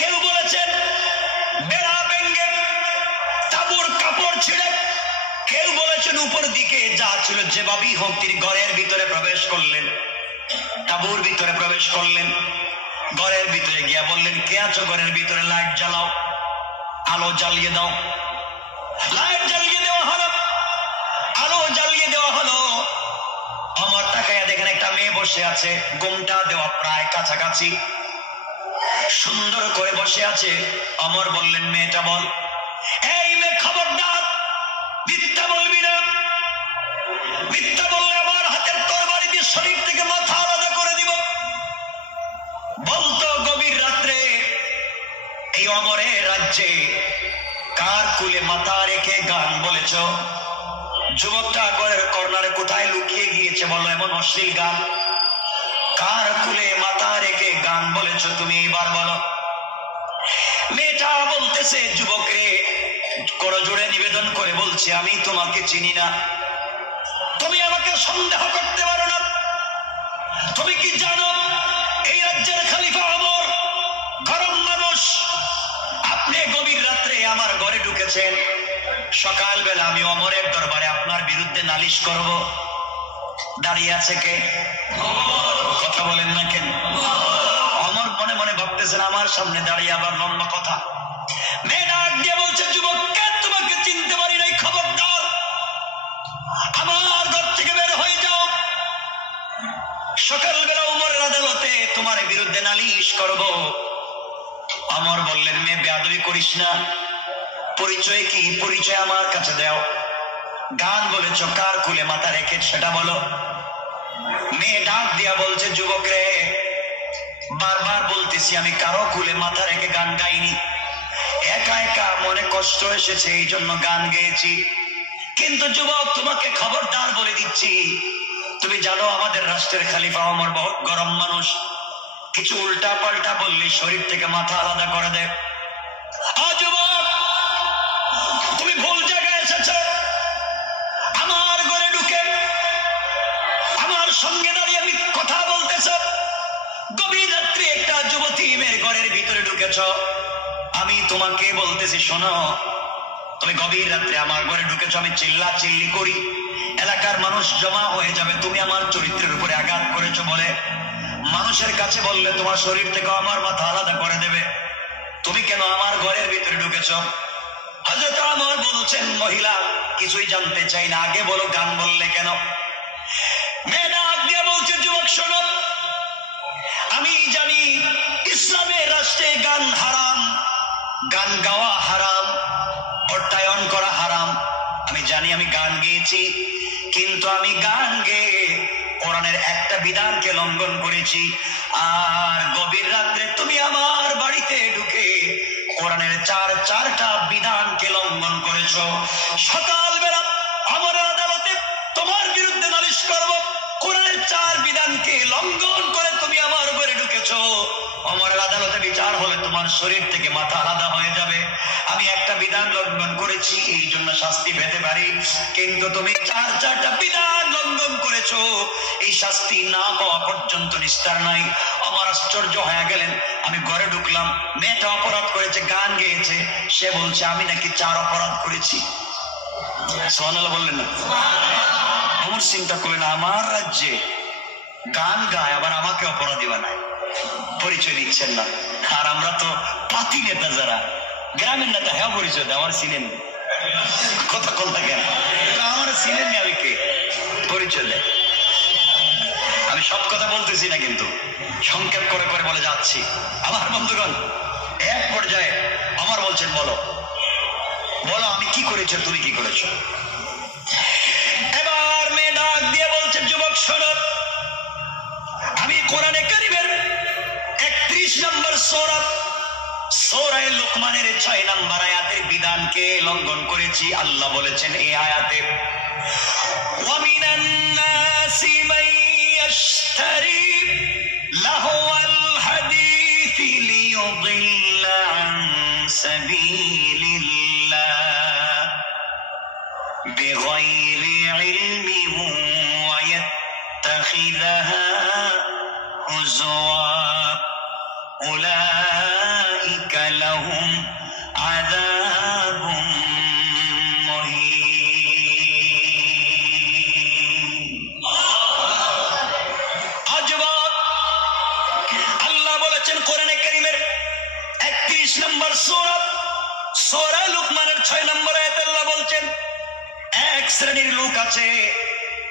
কেউ বলেছেন বেড়া ভেঙে তাঁবুর কাপড় ছিঁড়ে, কেউ বলেছেন উপর দিকে যা ছিল যেভাবেই হোক তিনি ঘরের ভিতরে প্রবেশ করলেন, তাঁবুর ভিতরে প্রবেশ করলেন। ঘরের ভিতরে গিয়া বললেন, কে আছো ঘরের ভিতরে? লাইট জ্বালাও, আলো জ্বালিয়ে দাও। লাইট জ্বালিয়ে দেওয়া হলো, আলো জ্বালিয়ে দেওয়া হলো। ওমর তাকায়া দেখেন একটা মেয়ে বসে আছে, ঘোমটা দেওয়া প্রায় কাছাকাছি, সুন্দর করে বসে আছে। ওমর বললেন, মেয়েটা বল। এই মেয়ে খবরদার, মিথ্যা বলবি না, মিথ্যা বললে আমার হাতের তরবারি দিয়ে শরীর থেকে মাথা আলাদা করে দিব। বলতো গভীর রাত্রে এই ওমরের রাজ্যে কার কুলে মাথা রেখে গান বলেছ? যুবকটা ঘরের কর্নারে কোথায় লুকিয়ে গিয়েছে বলো এমন অশ্লীল গান? কার কুলে মাথা রেখে গান বলেছ তুমি? এবার বলো। মেয়েটা বলতেছে, যুবকরে করজোড়ে নিবেদন করে বলছে, আমি তোমাকে চিনি না, তুমি আমাকে সন্দেহ করতে পারো না। তুমি কি জানো এই রাজ্যের খলিফা ওমর গরম মানুষ? আপনি গভীর রাত্রে আমার ঘরে ঢুকেছেন, সকালবেলা আমি ওমরের দরবারে আপনার বিরুদ্ধে নালিশ করব। দাঁড়িয়ে আছে কে? কথা বলেন না কেন? ওমর মনে মনে ভাবতেছেন, আমার সামনে দাঁড়িয়ে আবার লম্বা কথা। মেয়ে ডাক দিয়ে বলছে, না, পরিচয় কি? পরিচয় আমার কাছে দাও। গান বলেছ, কার কুলে মাথা রেখে সেটা বলো। মেয়ে ডাক দিয়া বলছে, যুবক রে, বারবার বলতেছি আমি কারো কুলে মাথা রেখে গান গাইনি, একা একা মনে কষ্ট এসেছে এই জন্য গান গেয়েছি। কিন্তু যুবক, তোমাকে খবরদার বলে দিচ্ছি, তুমি জানো আমাদের রাষ্ট্রের খলিফা ওমর বহুত গরম মানুষ, কিছু উল্টা পাল্টা বললে শরীর থেকে মাথা আলাদা করে দেয়। যুবক, তুমি ভুল জায়গায় এসেছ। আমার ঘরে ঢুকে আমার সঙ্গে দাঁড়িয়ে আমি কথা বলতেছ, গভীর রাত্রি একটা যুবতী মেয়ের ঘরের ভিতরে ঢুকেছ। আমি তোমাকে বলতেছি, শোনো, তুমি গভীর রাত্রে আমার ঘরে ঢুকেছ, আমি চিল্লা চিল্লি করি, এলাকার মানুষ জমা হয়ে যাবে, তুমি আমার চরিত্রের উপরে আঘাত করেছো বলে মানুষের কাছে বললে তোমার শরীর থেকে আমার মাথা আলাদা করে দেবে। তুমি কেন আমার ঘরের ভিতরে ঢুকেছ? হযরত ওমর বলছেন, মহিলা কিছুই জানতে চাই না, আগে বলো গান বললে কেন? মেয়ে ডাক দিয়ে বলছে, যুবক শোনো, আমি জানি ইসলামের রাষ্ট্রে গান হারাম, গান গাওয়া হারাম, অর্থায়ন করা হারাম। আমি জানি, আমি গান গেয়েছি, কিন্তু আমি গান গেয়ে কোরআনের একটা বিধানকে লঙ্ঘন করেছি। আর গভীর রাত্রে তুমি আমার বাড়িতে ঢুকে কোরআনের চারটা বিধানকে লঙ্ঘন করেছ। সকালবেলা আমার আদালতে তোমার বিরুদ্ধে নালিশ করব, কোরআনের 4 বিধানকে লঙ্ঘন করে তুমি আমার ঘরে ঢুকেছ। আমার আদালতে বিচার হলে তোমার শরীর থেকে মাথা আলাদা হয়ে যাবে। আমি একটা বিধান লঙ্ঘন করেছি, এই জন্য শাস্তি পেতে পারি, কিন্তু তুমি 4টা বিধান লঙ্ঘন করেছো, এই শাস্তি না পাওয়া পর্যন্ত নিস্তার নাই। আমার আশ্চর্য হয়ে গেলেন। আমি ঘরে ঢুকলাম, মেয়েটা অপরাধ করেছে, গান গেয়েছে, সে বলছে আমি নাকি 4 অপরাধ করেছি। সুবহানাল্লাহ বললেন না? আমার চিন্তা করলেন, আমার রাজ্যে গান গায়, আবার আমাকে অপরাধী বানায়, পরিচয় দিচ্ছেন না। আর আমরা তো পাতি নেতা, যারা গ্রামের নেতা, হ্যাঁ পরিচয় দেয়, আমার চিনেন কথা কথা কেন, আমার চিনেন নি, আমি কে, পরিচয় দেয়। আমি সব কথা বলতেছি না, কিন্তু সংক্ষেপ করে করে বলে যাচ্ছি। আমার বন্ধুগণ, এক পর্যায়ে আমার বলছেন, বলো বলো আমি কি করেছো, তুমি কি করেছো? এবার মেয়ে ডাক দিয়ে বলছে, যুবক শোনো, আমি কোরআনে কারীমের 31 নম্বর সূরা লুকমানের 6 নম্বর আয়াতের বিধানকে লঙ্ঘন করেছি। আল্লাহ বলেছেন এই আয়াতে, ওয়া মিনান নাসি মান ইয়াশতারি লাহওয়াল হাদিসি লিয়ুদিল্লা আন সাবিলিল্লাহ বিগাইরি ইলমিন ওয়া ইয়াত্তাখিযাহা হুজওয়া উলাইকা লাহুম আযাবুম মুহিন। আল্লাহ বলেছেন কোরআনে কারীমের 31 নম্বর সূরা লুকমানের 6 নম্বর আয়াতে আল্লাহ বলছেন, এক শ্রেণীর লোক আছে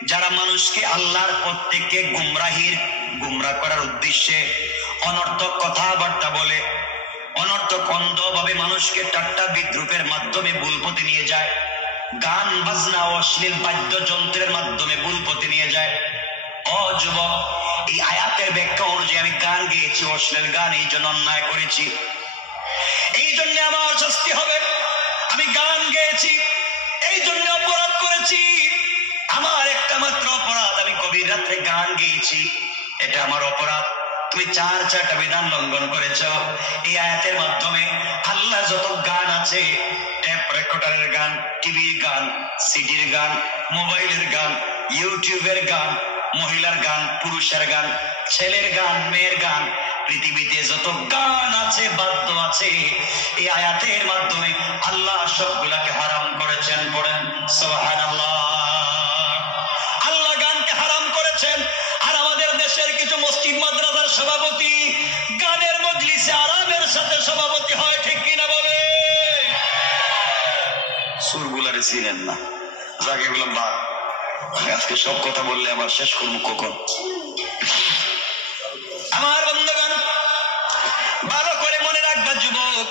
যারা মানুষকে আল্লাহর পথ থেকে গুমরাহ করার উদ্দেশ্যে অনর্থক কথাবার্তা বলে, অনর্থক অন্ধভাবে মানুষকে ঠাট্টা বিদ্রুপের মাধ্যমে ভুল পথে নিয়ে যায়, গান বাজনা ও অশ্লীল বাদ্যযন্ত্রের মাধ্যমে ভুল পথে নিয়ে যায়। ও যুবক, এই আয়াতের ব্যাখ্যা অনুযায়ী আমি গান গেয়েছি, অশ্লীল গান, এই জন্য অন্যায় করেছি, এই জন্য আমার শাস্তি হবে। আমি গান গেয়েছি, এই জন্য অপরাধ করেছি। আমার একটা মাত্র অপরাধ, আমি গভীর রাত্রে গান গেয়েছি, এটা আমার অপরাধ। তুমি 4টা বিধান লঙ্ঘন করেছ। এই আয়াতের মাধ্যমে আল্লাহ যত গান আছে, ট্যাপ রেকর্ডারের গান, টিভির গান, সিডির গান, মোবাইলের গান, ইউটিউবের গান, মহিলার গান, পুরুষের গান, ছেলের গান, মেয়ের গান, পৃথিবীতে যত গান আছে, বাদ্য আছে, এই আয়াতের মাধ্যমে আল্লাহ সবগুলাকে হারাম করেছেন। পড়েন সুবহানাল্লাহ। আল্লাহ গানকে হারাম করেছেন। আর আমাদের দেশের কিছু মসজিদ মাদ্রাসার সভাপতি গানের মজলিসে আরামের সাথে সভাপতি হয়, ঠিক কিনা বলে? সুরগুলারে চিনেন না, যাকে বললাম বাদ। আজকে সব কথা বললে আবার শেষ করবো কখন? আমার বন্ধুগণ, ভালো করে মনে রাখবা যুবক,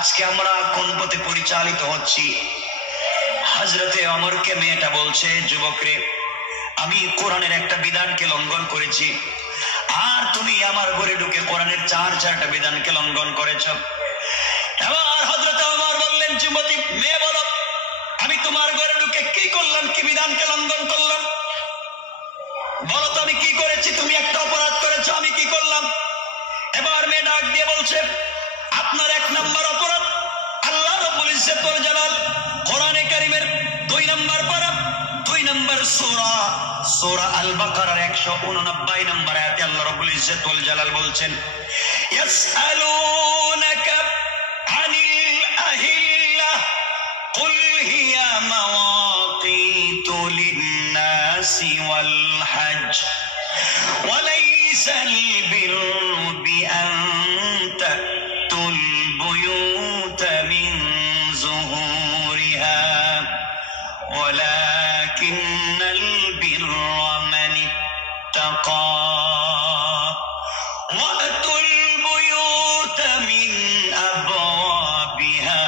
আজকে আমরা কোন পথে পরিচালিত হচ্ছি? হযরতে ওমরকে মেয়েটা বলছে, যুবকরে, আমি কোরআনের একটা বিধানকে লঙ্ঘন করেছি, আর তুমি আমার ঘরে ঢুকে কোরআনের চারটা বিধানকে লঙ্ঘন করেছ। এবার হযরতে ওমর বললেন, যুবতী মেয়ে বলো, আমি তোমার ঘরে ঢুকে কি করলাম, কি বিধানকে লঙ্ঘন করলাম? বলো তো আমি কি করেছি? তুমি একটা অপরাধ করেছো, আমি কি করলাম? এবার মেয়ে ডাক দিয়ে বলছে, আপনার 1 নম্বর অপরাধ, আল্লাহ রাব্বুল ইজ্জত ওয়াল জালাল কোরআনে কারীমের 2 নম্বর পারা 2 নম্বর সূরা সূরা আল বাকারার 189 নম্বর আয়াতে আল্লাহ রাব্বুল ইজ্জত ওয়াল জালাল বলছেন, ইয়াসআলুনাকা আনিল আহিল্লাহ কুল হিয়া মাওয়াকিতু লিন-নাসি ওয়াল হজ ওয়ালাইসাল বিররু বিআন তা'তুল বুয়ুতা মিন যুহুরিহা ওয়ালাকিন্নাল বিররা মান ইত্তাকা ওয়া'তুল বুয়ুতা মিন আবওয়াবিহা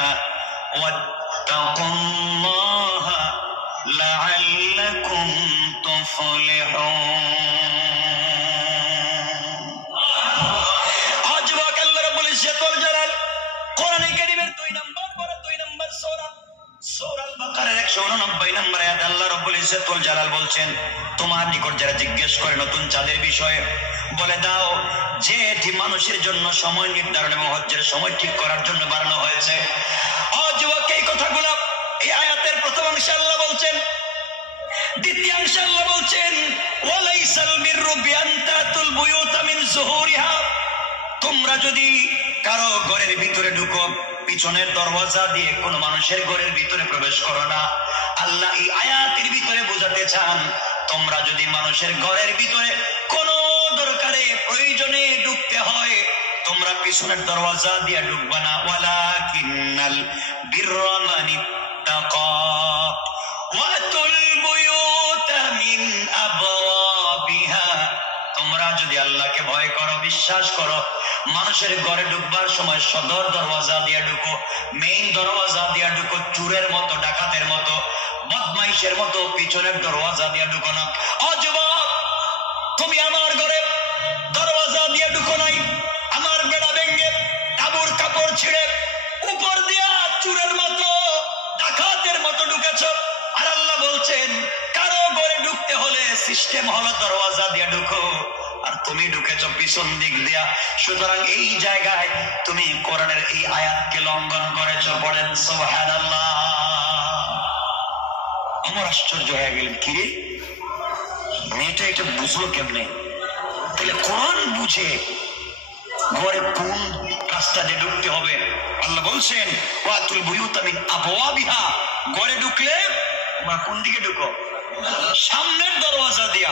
ওয়াত্তাকুল্লাহা লা'আল্লাকুম তুফলিহুন। কোরআনে কারীমের 2 নম্বর পারা 2 নম্বর সূরা সূরা আল বাকারার 189 নম্বর আয়াতে আল্লাহ রাব্বুল ইজ্জত ওয়াল জালাল বলছেন, তোমার নিকট যারা জিজ্ঞেস করে নতুন চাঁদের বিষয়ে, বলে দাও যে এটি মানুষের জন্য সময় নির্ধারণ এবং হজ্জের সময় ঠিক করার জন্য বানানো হয়েছে। ও যুবক, এই কথাগুলো এই আয়াতের প্রথম অংশে আল্লাহ বলছেন, দ্বিতীয় অংশে আল্লাহ বলছেন, ওয়ালাইসাল বিররু বিআন তা'তুল বুয়ুতা মিন যুহুরিহা, তোমরা যদি কারো ঘরের ভিতরে ঢুকো, পিছনের দরওয়াজা দিয়ে কোন মানুষের ঘরের ভিতরে প্রবেশ করো না। আল্লাহ এই আয়াতের ভিতরে বোঝাতে চান, তোমরা যদি মানুষের ঘরের ভিতরে কোন দরকারে প্রয়োজনে ঢুকতে হয়, তোমরা পিছনের দরওয়াজা দিয়ে ঢুকবা না। ওয়ালাকিন্নাল বিররা মান ইত্তাকা ওয়া'তুল বুয়ুতা মিন আবওয়াবিহা, তোমরা যদি আল্লাহকে ভয় করো, বিশ্বাস করো, মানুষের ঘরে ঢুকবার সময় সদর দরওয়াজা দিয়ে ঢুকো, মেইন দরওয়াজা দিয়ে ঢুকো, চোরের মতো, ডাকাতের মতো, বদমাইশের মতো পিছনের দরওয়াজা দিয়ে ঢুকো না। ও যুবক, তুমি আমার ঘরে দরওয়াজা দিয়ে ঢুকো নাই, আমার বেড়া ভেঙে তাঁবুর কাপড় ছিঁড়ে উপর দিয়া চোরের মতো, ডাকাতের মতো ঢুকেছো। আর আল্লাহ বলছেন, কারো ঘরে ঢুকতে হলে সিস্টেম হলো দরওয়াজা দিয়ে ঢুকো, আর তুমি ঢুকেছো পিছন দিক দিয়া। সুতরাং এই জায়গায় তুমি কোরআনের এই আয়াতকে লঙ্ঘন করেছো। পড়েন সুবহানাল্লাহ। আমার আশ্চর্য হয়ে গেলেন, কিরে মেয়েটা এটা বুঝলো কেমনে? তাহলে কোরআন বুঝে ঘরে কোন রাস্তা দিয়ে ঢুকতে হবে। আল্লাহ বলছেন, ওয়া'তুল বুয়ুতা মিন আবওয়াবিহা, ঘরে ঢুকলে তোমরা কোন দিকে ঢুকো? সামনের দরওয়াজা দিয়া,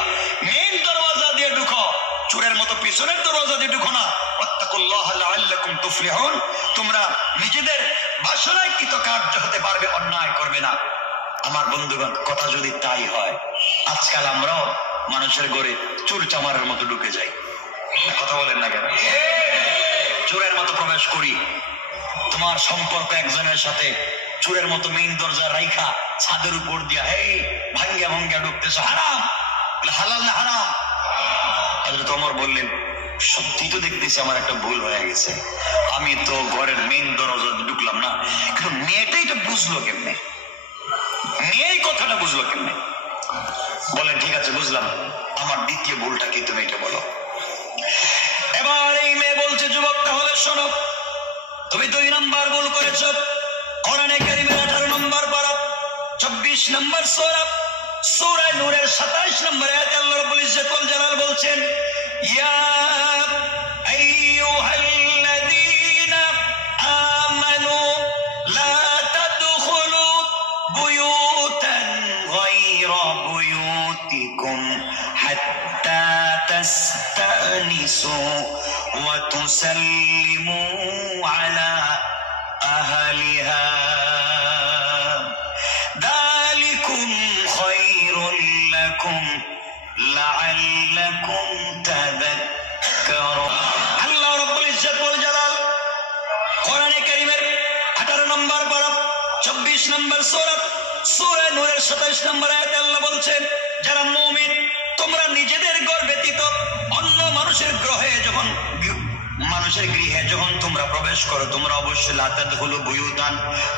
মেইন দরওয়াজা দিয়ে ঢুকো, চোরের মতো পিছনের দরওয়াজা দিয়ে ঢুকো না। ওয়াত্তাকুল্লাহা লাআল্লাকুম তুফলিহুন, তোমরা নিজেদের বাসনায় কৃতকার্য হতে পারবে, অন্যায় করবে না। আমার বন্ধুগণ, কথা যদি তাই হয়, আজকাল আমরাও মানুষের ঘরে চোর চামারের মতো ঢুকে যাই, কথা বলেন না কেন? চোরের মতো প্রবেশ করি। তোমার সম্পর্ক একজনের সাথে চোরের মতো মেইন দরজা রাইখা ছাদের উপর দিয়া হে ভাঙ্গিয়া ভাঙ্গিয়া ঢুকতেছ, হারাম। হালাল না হারাম? হযরত ওমর বললেন, সত্যি তো দেখতেছি আমার একটা ভুল হয়ে গেছে, আমি তো ঘরের মেইন দরজা ঢুকলাম না। কিন্তু মেয়েটা এটা বুঝলো কেমনে? মেয়ে কথাটা বুঝলো কেমনে? বলেন, ঠিক আছে বুঝলাম, আমার দ্বিতীয় ভুলটা কি, তুমি এটা বলো। এবার এই মেয়ে বলছে, যুবক তাহলে শোনো, তুমি 2 নম্বর ভুল করেছো। কোরআনে কারীমের 18 নম্বর পারা 24 নম্বর সূরা সূরা নূরের 27 নম্বর আয়াতে আল্লাহ রাব্বুল ইজ্জত ওয়াল জালাল বলছেন, ইয়া আইয়ুহাল্লাযীনা আমানু লা তাদখুলু বুয়ুতান গায়রা বুয়ুতিকুম হাত্তা তাস্তানিসু ওয়া তুসাল্লিমু আলা আহলিহা যালিকুম খায়রুল লাকুম লাআল্লাকুম তাযাক্কারুন। আল্লাহ রাব্বুল ইজ্জত ওয়াল জালাল কোরআনে কারীমের 27 নম্বর আয়াতে আল্লাহ বলছেন, যারা মুমিন তোমরা নিজেদের ঘর ব্যতীত অন্য মানুষের গৃহে যখন তোমরা প্রবেশ করো, তোমরা অবশ্যই লা তাদখুলু বুয়ুতান,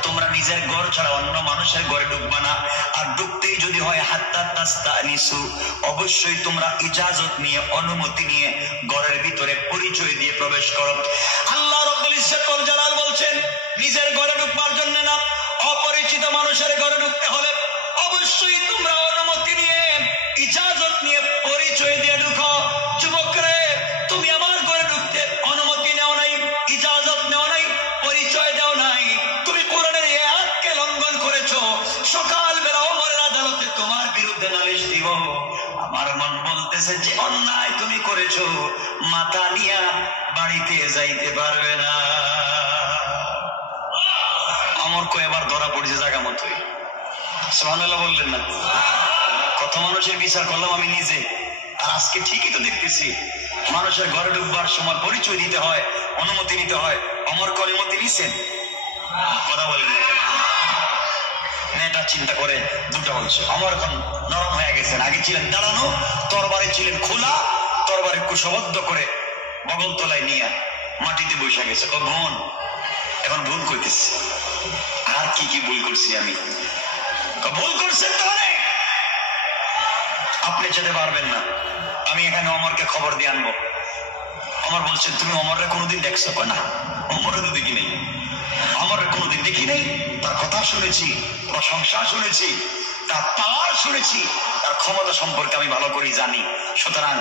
তোমরা নিজের ঘর ছাড়া অন্য মানুষের ঘরে ঢুকবা না। আর ঢুকতেই যদি হয় হাত্তা তাস্তানিসু, অবশ্যই তোমরা ইজাজত নিয়ে, অনুমতি নিয়ে ঘরের ভিতরে পরিচয় দিয়ে প্রবেশ করো। আল্লাহ রাব্বুল ইজ্জত ওয়াল জালাল বলছেন, নিজের ঘরে ঢুকবার জন্য না, অপরিচিত মানুষের ঘরে ঢুকতে হলে অবশ্যই তোমরা অনুমতি নিয়ে, ইজাজত নিয়ে, পরিচয় দিয়ে ঢুকো। যুবকরে, তুমি আমার ঘরে ঢুকতে অনুমতি নেও নাই, ইজাজত নেও নাই, পরিচয় দাও নাই, তুমি কোরআনের এই আয়াতকে লঙ্ঘন করেছো। সকালবেলা ওমরের আদালতে তোমার বিরুদ্ধে নালিশ দিব। আমার মন বলতেছে যে অন্যায় তুমি করেছো, মাথা নিয়া বাড়িতে যাইতে পারবে না। আমার কো এবার ধরা পড়েছে জায়গা মতোই। সুবহানাল্লাহ বললেন না? কত মানুষের বিচার করলাম আমি নিজে, আর আজকে ঠিকই তো দেখতেছি মানুষের ঘরে ঢুকবার সময় পরিচয় দিতে হয়, অনুমতি নিতে হয়। অমর কে অনুমতি নিছেন? কথা বলেন না। মেয়েটা চিন্তা করে দুটো বলছে, অমর এখন নরম হয়ে গেছেন। আগে ছিলেন দাঁড়ানো, তরবারে ছিলেন খোলা, তরবারে কুশবদ্ধ করে বগল তলায় নিয়ে মাটিতে বসে গেছে। বোন, এখন ভুল করতেছি। আর কি কি ভুল করছি আমি? ভুল করছেন তো অনেক, আপনি যেতে পারবেন না, আমি এখানে অমরকে খবর দিয়ে আনবো। অমর বলছেন, তুমি অমরের কোনোদিন দেখছো? না, অমরের তো দেখি নেই, অমরের কোনোদিন দেখি নেই। তার কথা শুনেছি, প্রশংসা শুনেছি, তার পাওয়ার শুনেছি, তার ক্ষমতা সম্পর্কে আমি ভালো করে জানি। সুতরাং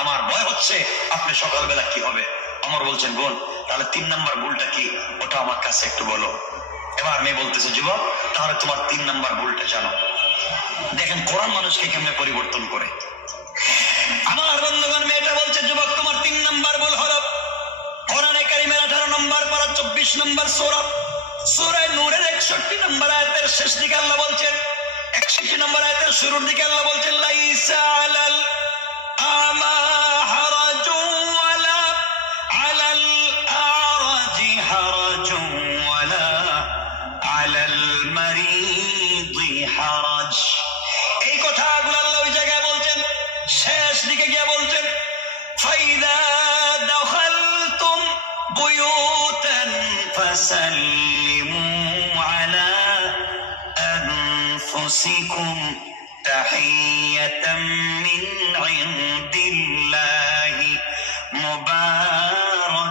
আমার ভয় হচ্ছে আপনি সকালবেলা কি হবে। অমর বলছেন, বোন তাহলে 3 নম্বর ভুলটা কি, ওটা আমার কাছে একটু বলো। এবার মেয়ে বলতেছে, যুবক তাহলে তোমার 3 নম্বর ভুলটা জানো। দেখেন কোরআন মানুষকে কেমনে পরিবর্তন করে। আমার বন্ধুগণ, মেয়েটা বলছে, যুবক তোমার 3 নম্বর ভুল হলো, কোরআনে কারিমের 18 নম্বর পারা 24 নম্বর সূরা, সূরা নূরের 61 নম্বর আয়াতের শেষ দিকে আল্লাহ বলছেন, 61 নম্বর আয়াতের শুরুর দিকে আল্লাহ বলছেন, লাইসা আলাল আমা হারাজুন ওয়ালা আলাল আরাজি হারাজুন ওয়ালা আলাল মারিদি হারাজ। এই কথাগুলো আল্লাহ ওই জায়গায় বলছেন, শেষ দিকে গিয়ে বলছেন, ফাইদা দাখালতুম বুয়ুতান ফাসাল্লিমু আলা আনফুসিকুম তাহিয়াতাম মিন ইনদিল্লাহি মুবারাকাতান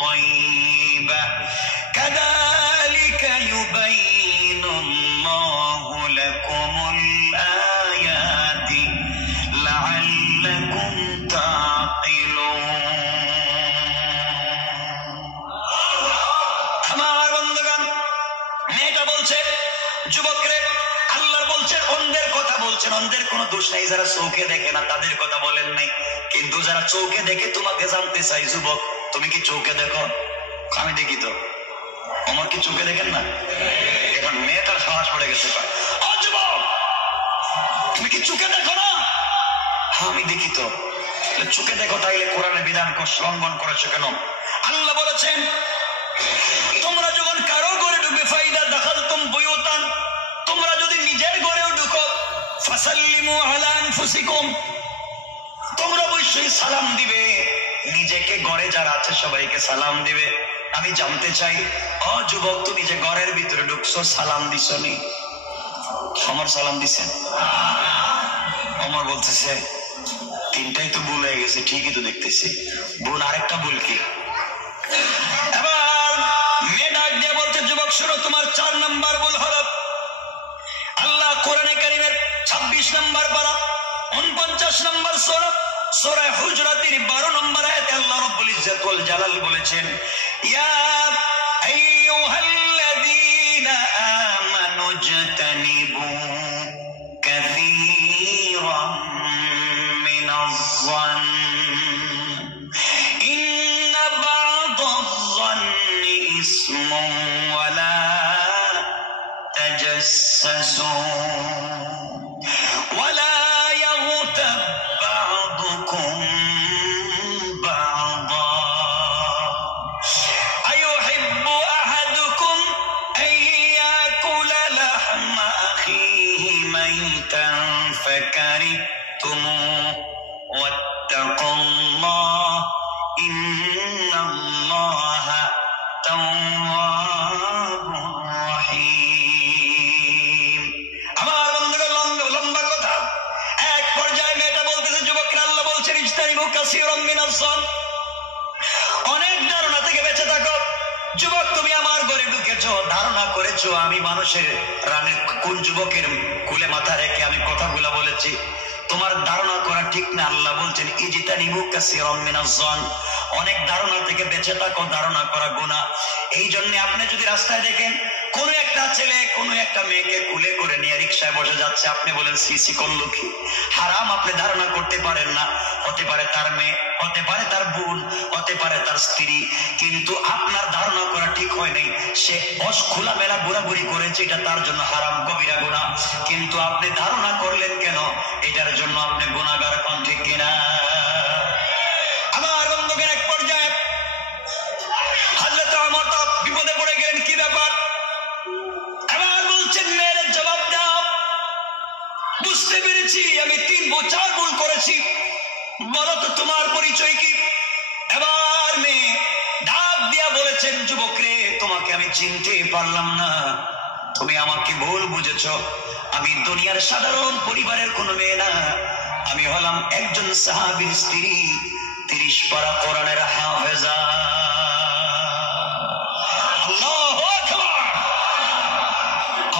তাইয়্যিবা কাযালিকা ইউবাইয়িনুল্লাহু লাকুমুল আয়াতি লাআল্লাকুম তাকিলুন। আমার বন্ধুগণ, মেয়েটা বলছে, যুবকরে আল্লাহ বলছেন অন্ধের কথা বলছেন, অন্ধের কোনো দোষ নাই। যারা চোখে দেখে না তাদের কথা বলেন নাই, কিন্তু যারা চোখে দেখে তোমাকে জানতে চাই, যুবক তুমি কি চোখে দেখো? আমি দেখি তো। আমার কি চোখে দেখেন না? এখন মেয়েটার সাহস পড়ে গেছে, ও যুবক তুমি কি চোখে দেখো না? আমি দেখি তো। চোখে দেখো, তাইলে কোরআনের বিধান লঙ্ঘন করেছো কেন? আল্লাহ বলেছেন, তোমরা যখন কারো ঘরে ঢুকবে, ফাইদা দাখালতুম বুয়ুতান, তোমরা যদি নিজের ঘরেও ঢুকো, ফাসাল্লিমু আলা আনফুসিকুম, তোমরা অবশ্যই সালাম দিবে। নিজেকে ঘরে যারা আছে সবাইকে সালাম দিবে। আমি জানতে চাই, ও যুবক তুমি যে ঘরের ভিতরে ঢুকছো, সালাম দিছো নি? আমার সালাম দিছেন? আমার বলতেছে, 3টাই তো ভুল হয়ে গেছে। ঠিকই তো দেখতেছি। বোন আরেকটা ভুল কি? এবার মেয়ে ডাক দিয়ে বলছে, যুবক শুনো, তোমার 4 নম্বর ভুল হলো, আল্লাহ কোরআনে কারিমের 26 নম্বর পারা 49 নম্বর সূরা, সূরা হুজরাতের 12 নম্বর আয়াতে আল্লাহ রাব্বুল ইজ্জত ওয়াল জালাল বলেছেন, ইয়া আইয়ুহাল্লাযীনা আমানু ইজতানিবু কাসীরাম মিনাজ-যন্ন ইন্না বা'দায-যন্নি ইসমুন ওয়ালা তাজাসসু ওয়ালা ইয়াগতাব বা'দুকুম বা'দা আইয়ুহিব্বু আহাদুকুম আন ইয়াকুলা লাহম كرهتم واتقوا الله إن الله تواب رحيم. আমার বন্ধুগণ, লম্বা কথা। এক পর্যায়ে মেয়েটা বলতেছে, যুবকরা, আল্লাহ বলছেন ইজতানিবু কাসীরাম মিনাজ যান, অনেক ধারণা থেকে বেঁচে থাকো। যুবক, তুমি আমার ঘরে ঢুকেছো, ধারণা করেছো আমি মানুষের রানের কোন যুবকের কুলে মাথা রেখে আমি কথাগুলো বলেছি। তোমার ধারণা করা ঠিক না। আল্লাহ বলছেন ইজতানিবু কাসীরাম মিনাজ যান, অনেক ধারণা থেকে বেঁচে থাকো, ধারণা করা গুনাহ। এই জন্য আপনি যদি রাস্তায় দেখেন কোন একটা ছেলে কোন একটা মেয়েকে কুলে করে নিয়ে রিকশায় বসে যাচ্ছে, আপনি বলেন সিসি করলো কি? হারাম আপনি ধারণা করতে পারেন না। হতে পারে তার মেয়ে, হতে পারে তার বোন, হতে পারে তার স্ত্রী, কিন্তু আপনার ধারণা করা ঠিক হয় নাই। সে খোলামেলা ঘোরাঘুরি করেছে, এটা তার জন্য হারাম, কবিরা গুনাহ। কিন্তু আপনি ধারণা করলেন কেন? এটার জন্য আপনি গুনাহগার, কোন ঠিক কিনা? আমার বন্ধুদের এক পর্যায়ে হযরত ওমর বিপদে পড়ে গেলেন। কি ব্যাপার? এবার বলছেন, মেয়ের জবাব দাও। বুঝতে পেরেছি আমি 3-4 ভুল করেছি, বলো তো তোমার পরিচয় কি? এবার মেয়ে ডাক দিয়া বলেছেন, যুবক রে, তোমাকে আমি চিনতে পারলাম না, তুমি আমাকে ভুল বুঝেছো। আমি দুনিয়ার সাধারণ পরিবারের কোন মেয়ে না, আমি হলাম একজন সাহাবীর স্ত্রী, 30 পারা কোরআনের হাফেজা। আল্লাহু আকবার।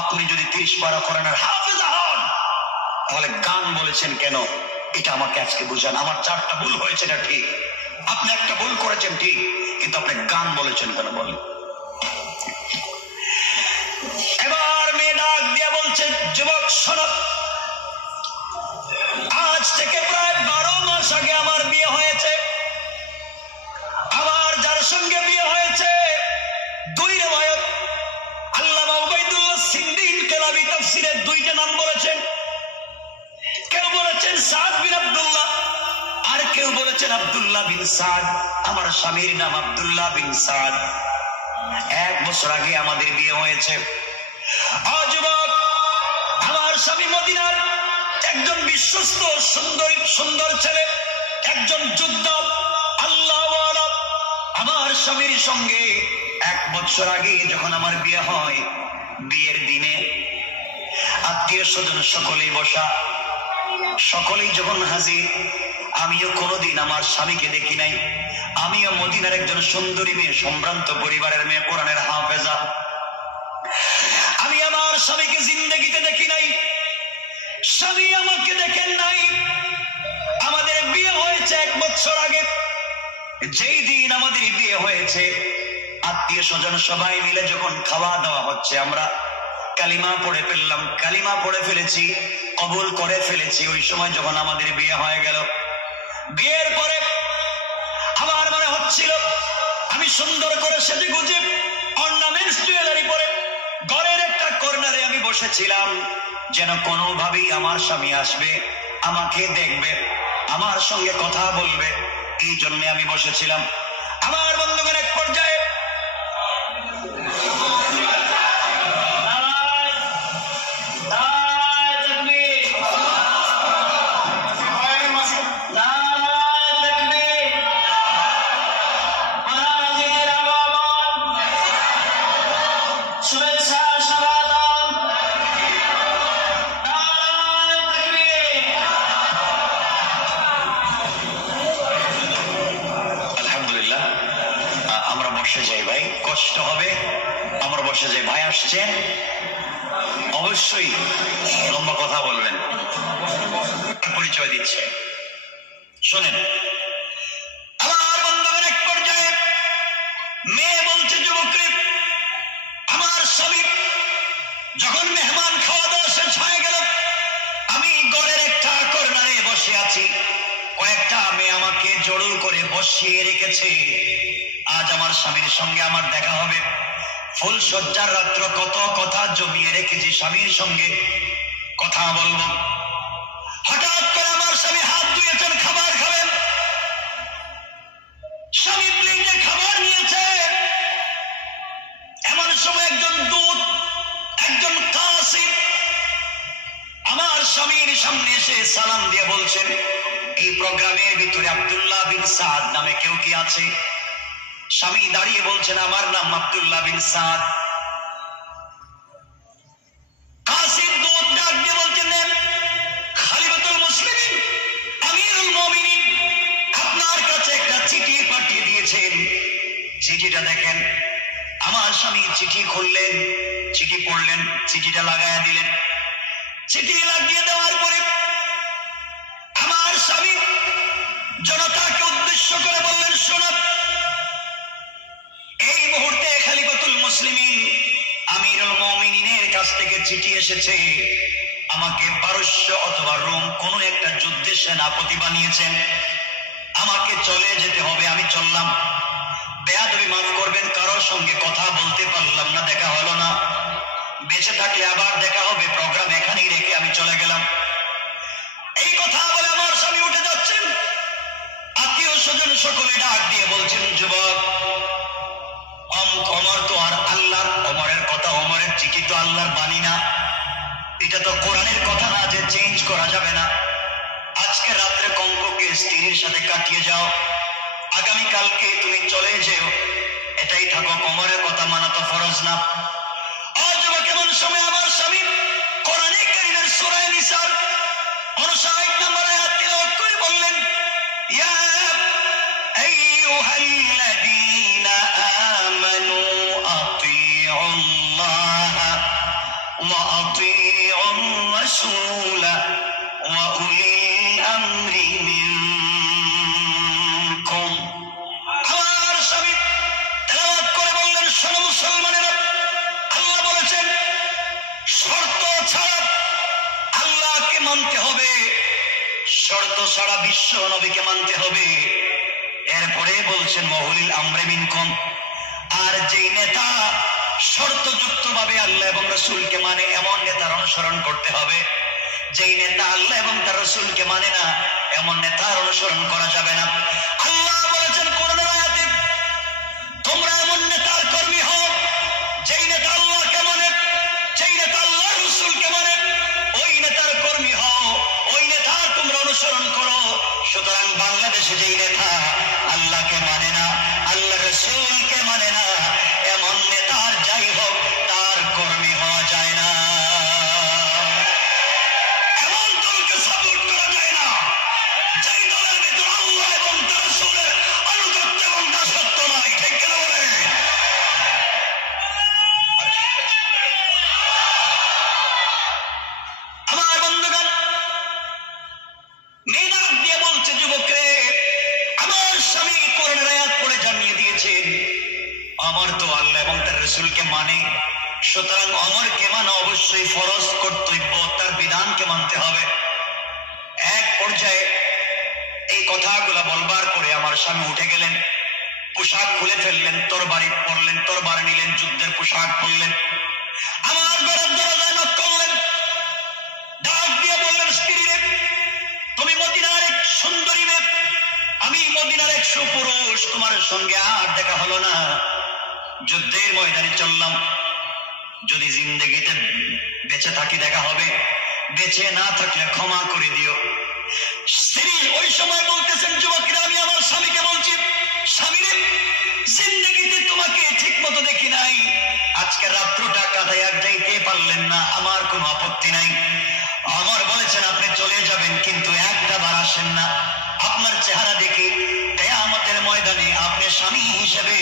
আপনি যদি 30 পারা কোরআনের হাফেজা হন, তাহলে গান বলেছেন কেন? এটা আমাকে আজকে বুঝান। আমার 4টা ভুল হয়েছে, না ঠিক? আপনি একটা ভুল করেছেন ঠিক, কিন্তু আপনি গান বলেছেন কেন বলেন? এবার মেয়ে ডাক দিয়া বলছে, যুবক শোনো, আজ থেকে প্রায় 12 মাস আগে আমার বিয়ে হয়েছে। আমার যার সঙ্গে বিয়ে হয়েছে 2 রিওয়ায়াত। আল্লামা উবাইদুল্লাহ সিন্দি কেলাবী তাফসীরে 2টা নাম বলেছেন। কেউ বলেছেন সাদ বিন আব্দুল্লাহ, আর কেউ বলেছেন আব্দুল্লাহ বিন সাদ। আমার স্বামীর নাম আব্দুল্লাহ বিন সাদ। 1 বছর আগে আমাদের বিয়ে হয়েছে। যুবক, আমার স্বামী মদিনার একজন বিশ্বস্ত সুন্দর ছেলে, একজন যোদ্ধা, আল্লাহওয়ালা। আমার স্বামীর সঙ্গে 1 বছর আগে যখন আমার বিয়ে হয়, বিয়ের দিনে আত্মীয় স্বজন সকলেই বসা, সকলেই যখন হাজির। আমিও কোনোদিন আমার স্বামীকে দেখি নাই। আমিও মদিনার একজন সুন্দরী মেয়ে, সম্ভ্রান্ত পরিবারের মেয়ে, কোরআনের হাফেজা। আমি আমার স্বামীকে জিন্দেগিতে দেখি নাই, স্বামী আমাকে দেখেন নাই। আমাদের বিয়ে হয়েছে 1 বছর আগে। যেই দিন আমাদের বিয়ে হয়েছে, আত্মীয় স্বজন সবাই মিলে যখন খাওয়া দাওয়া হচ্ছে, আমরা কালিমা পড়ে ফেললাম, কালিমা পড়ে ফেলেছি, কবুল করে ফেলেছি। ওই সময় যখন আমাদের বিয়ে হয়ে গেল, বিয়ের পরে আমার মনে হচ্ছিল আমি সুন্দর করে সেজে গুজে অর্নামেন্টস জুয়েলারি পরে ঘরের একটা কর্নারে আমি বসেছিলাম, যেন কোনোভাবেই আমার স্বামী আসবে, আমাকে দেখবে, আমার সঙ্গে কথা বলবে, এই জন্য আমি বসেছিলাম। আমার বন্ধুগণ, এক পর্যায়ে কষ্ট হবে, আমরা বসে যাই। ভাই আসছেন, অবশ্যই লম্বা কথা বলবেন, পরিচয় দিচ্ছে, শোনেন। আমার বন্ধুগণ, এক পর্যায়ে মেয়ে বলছে, যুবকরে, আমার স্বামী যখন মেহমান খাওয়া দাওয়া শেষ হয়ে গেল, আমি ঘরের একটা কর্নারে বসে আছি, কয়েকটা মেয়ে আমাকে জড়ো করে বসিয়ে রেখেছে। আজ আমার স্বামীর সঙ্গে আমার দেখা হবে। ফুল সজ্জার রাত্র, কত কথা জমিয়ে রেখেছি, স্বামীর সঙ্গে কথা বলবো। হঠাৎ করে আমার স্বামী হাত ধুয়েছেন, খাবার খাবেন। স্বামী প্লেটে খাবার নিয়েছে। এমন সময় একজন দূত, একজন কাসিব আমার স্বামীর সামনে এসে সালাম দিয়ে বলছেন, এই প্রোগ্রামের ভিতরে আব্দুল্লাহ বিন সাদ নামে কেউ কি আছে? স্বামী দাঁড়িয়ে বলছেন, আমার নাম আব্দুল্লাহ বিন সাদ। কাসিম দূত ডাক দিয়ে বলছেন, খলিফাতুল মুসলিমিন আমিরুল মুমিনিন আপনার কাছে একটা চিঠি পাঠিয়ে দিয়েছেন, চিঠিটা দেখেন। আমার স্বামী চিঠি খুললেন, চিঠি পড়লেন, চিঠিটা লাগাইয়া দিলেন। চিঠি লাগিয়ে দেওয়ার পরে আমার স্বামী জনতাকে উদ্দেশ্য করে বললেন, শোনো, এই মুহূর্তে খলিফাতুল মুসলিমিন আমিরুল মুমিনিনের কাছ থেকে চিঠি এসেছে। আমাকে পারস্য অথবা রোম কোন একটা যুদ্ধে সেনাপতি বানিয়েছেন, আমাকে চলে যেতে হবে। আমি চললাম। বেয়াদবি মাফ করবেন, কারোর সঙ্গে কথা বলতে পারলাম না, দেখা হলো না। বেঁচে থাকলে আবার দেখা হবে, প্রোগ্রাম এখানেই রেখে আমি চলে গেলাম। এই কথা বলে আমার স্বামী উঠে যাচ্ছেন। আত্মীয় স্বজন সকলে ডাক দিয়ে বলছেন, যুবক, অমর তো আর আল্লাহর, অমরের কথা, অমরের চিঠি তো আল্লাহর বাণী না, এটা তো কোরআনের কথা না যে চেঞ্জ করা যাবে না। আজকে রাত্রে কমপক্ষে স্ত্রীর সাথে কাটিয়ে যাও, আগামীকালকে তুমি চলে যেও, এটাই থাকো, অমরের কথা মানা তো ফরজ না। যুবক, এমন সময় আমার স্বামী কোরআনে কারীমের সূরা নিসার 59 নম্বর আয়াত তেলাওয়াত করে বললেন, ইয়া আইয়ুহাল্লাযীনা আমানু আতিউল্লাহ ওয়া আতিউর রাসূল ওয়া উলিল আমরি মিনকুম। আমার স্বামী তেলাওয়াত করে বললেন, শোনো মুসলমানেরা, আল্লাহ বলেছেন শর্ত ছাড়া আল্লাহকে মানতে হবে, শর্ত ছাড়া বিশ্ব নবীকে মানতে হবে। এরপরে বলছেন ওয়াউলিল আমরি মিনকুম, আর যেই নেতা শর্তযুক্ত ভাবে আল্লাহ এবং রাসূলকে মানে এমন নেতার অনুসরণ করতে হবে। যেই নেতা আল্লাহ এবং তার রাসূলকে মানে না, এমন নেতার অনুসরণ করা যাবে না। আল্লাহ বলেছেন কোরআনের আয়াতে, তোমরা এমন নেতার কর্মী হও যেই নেতা আল্লাহকে মানে, যেই নেতা আল্লাহর রাসূলকে মানে, ওই নেতার কর্মী হও, ওই নেতার তোমরা অনুসরণ করো। সুতরাং বাংলাদেশে যেই নেতা আল্লাহকে মানে না, আল্লাহ রাসূলকে মানে না, এমন নেতার যাই হোক তার কর্মী হওয়া যায় না। এমন দলকে সাপোর্ট করা যায় না যেই দলের ভিতর আল্লাহ এবং তার রাসূলের আনুগত্য এবং দাসত্ব নাই। ঠিক কিনা বলে? আমার বন্ধুগণ, মেয়েদার দিয়ে বলছে, যুবকরে, আমার স্বামী কোরআনের আয়াত পড়ে জানিয়ে দিয়েছেন আমার তো আল্লাহ এবং তার রাসূলকে মানে, সুতরাং অমরকে মানা অবশ্যই ফরজ কর্তব্য, তার বিধানকে মানতে হবে। এক পর্যায়ে এই কথাগুলা বলবার পরে আমার স্বামী উঠে গেলেন, পোশাক খুলে ফেললেন, তরবারি পরলেন, তরবারি নিলেন, যুদ্ধের পোশাক পরলেন, আমার ঘরের দরজায় নক করলেন, ডাক দিয়ে বললেন, স্ত্রী রে, তুমি মদিনার এক সুন্দরী মেয়ে, আমি মদিনার এক সুপুরুষ, তোমার সঙ্গে আর দেখা হলো না, যুদ্ধের ময়দানে চললাম, যদি জিন্দেগিতে বেঁচে থাকি দেখা হবে, বেঁচে না থাকলে ক্ষমা করে দিও। স্ত্রী ওই সময় বলতেছেন, যুবকরা, আমি আমার স্বামীকে বলছি, স্বামী রে, জিন্দেগিতে তোমাকে ঠিক মতো দেখি নাই, আজকে রাত্রটা কাটাই আর যাইতে পারলেন না, আমার কোনো আপত্তি নাই। আমার বলেছেন আপনি চলে যাবেন, কিন্তু একটা বার আসেন না, আপনার চেহারা দেখে কিয়ামতের ময়দানে আপনি স্বামী হিসেবে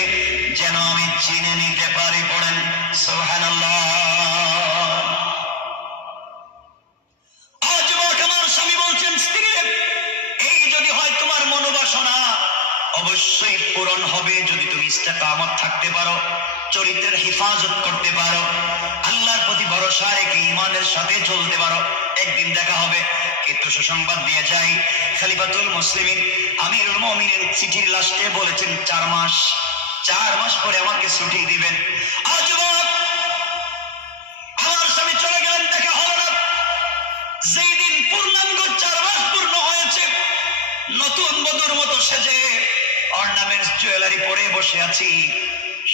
যেন আমি চিনে নিতে পারি। পড়েন সুবহানাল্লাহ। আজ আমার স্বামী বলছেন, স্ত্রী রে, এই যদি হয় তোমার মনোবাসনা অবশ্যই পূরণ হবে যদি তুমি ইস্তেকামত থাকতে পারো, চরিত্রের হেফাজত করতে পারো, আল্লাহর প্রতি ভরসা রেখে ঈমানের সাথে চলতে পারো, একদিন দেখা হবে। কিন্তু সুসংবাদ দিয়ে যাই, খলিফাতুল মুসলিমিন আমিরুল মুমিনিন চিঠির লাস্টে বলেছেন 4 মাস, 4 মাস পরে আমাকে ছুটি দিবেন। আজ আমার স্বামী চলে গেলেন, দেখা হলো না। যেই দিন পূর্ণাঙ্গ 4 মাস পূর্ণ হয়েছে, নতুন বধূর মতো সেজে অর্নামেন্টস জুয়েলারি পরে বসে আছি,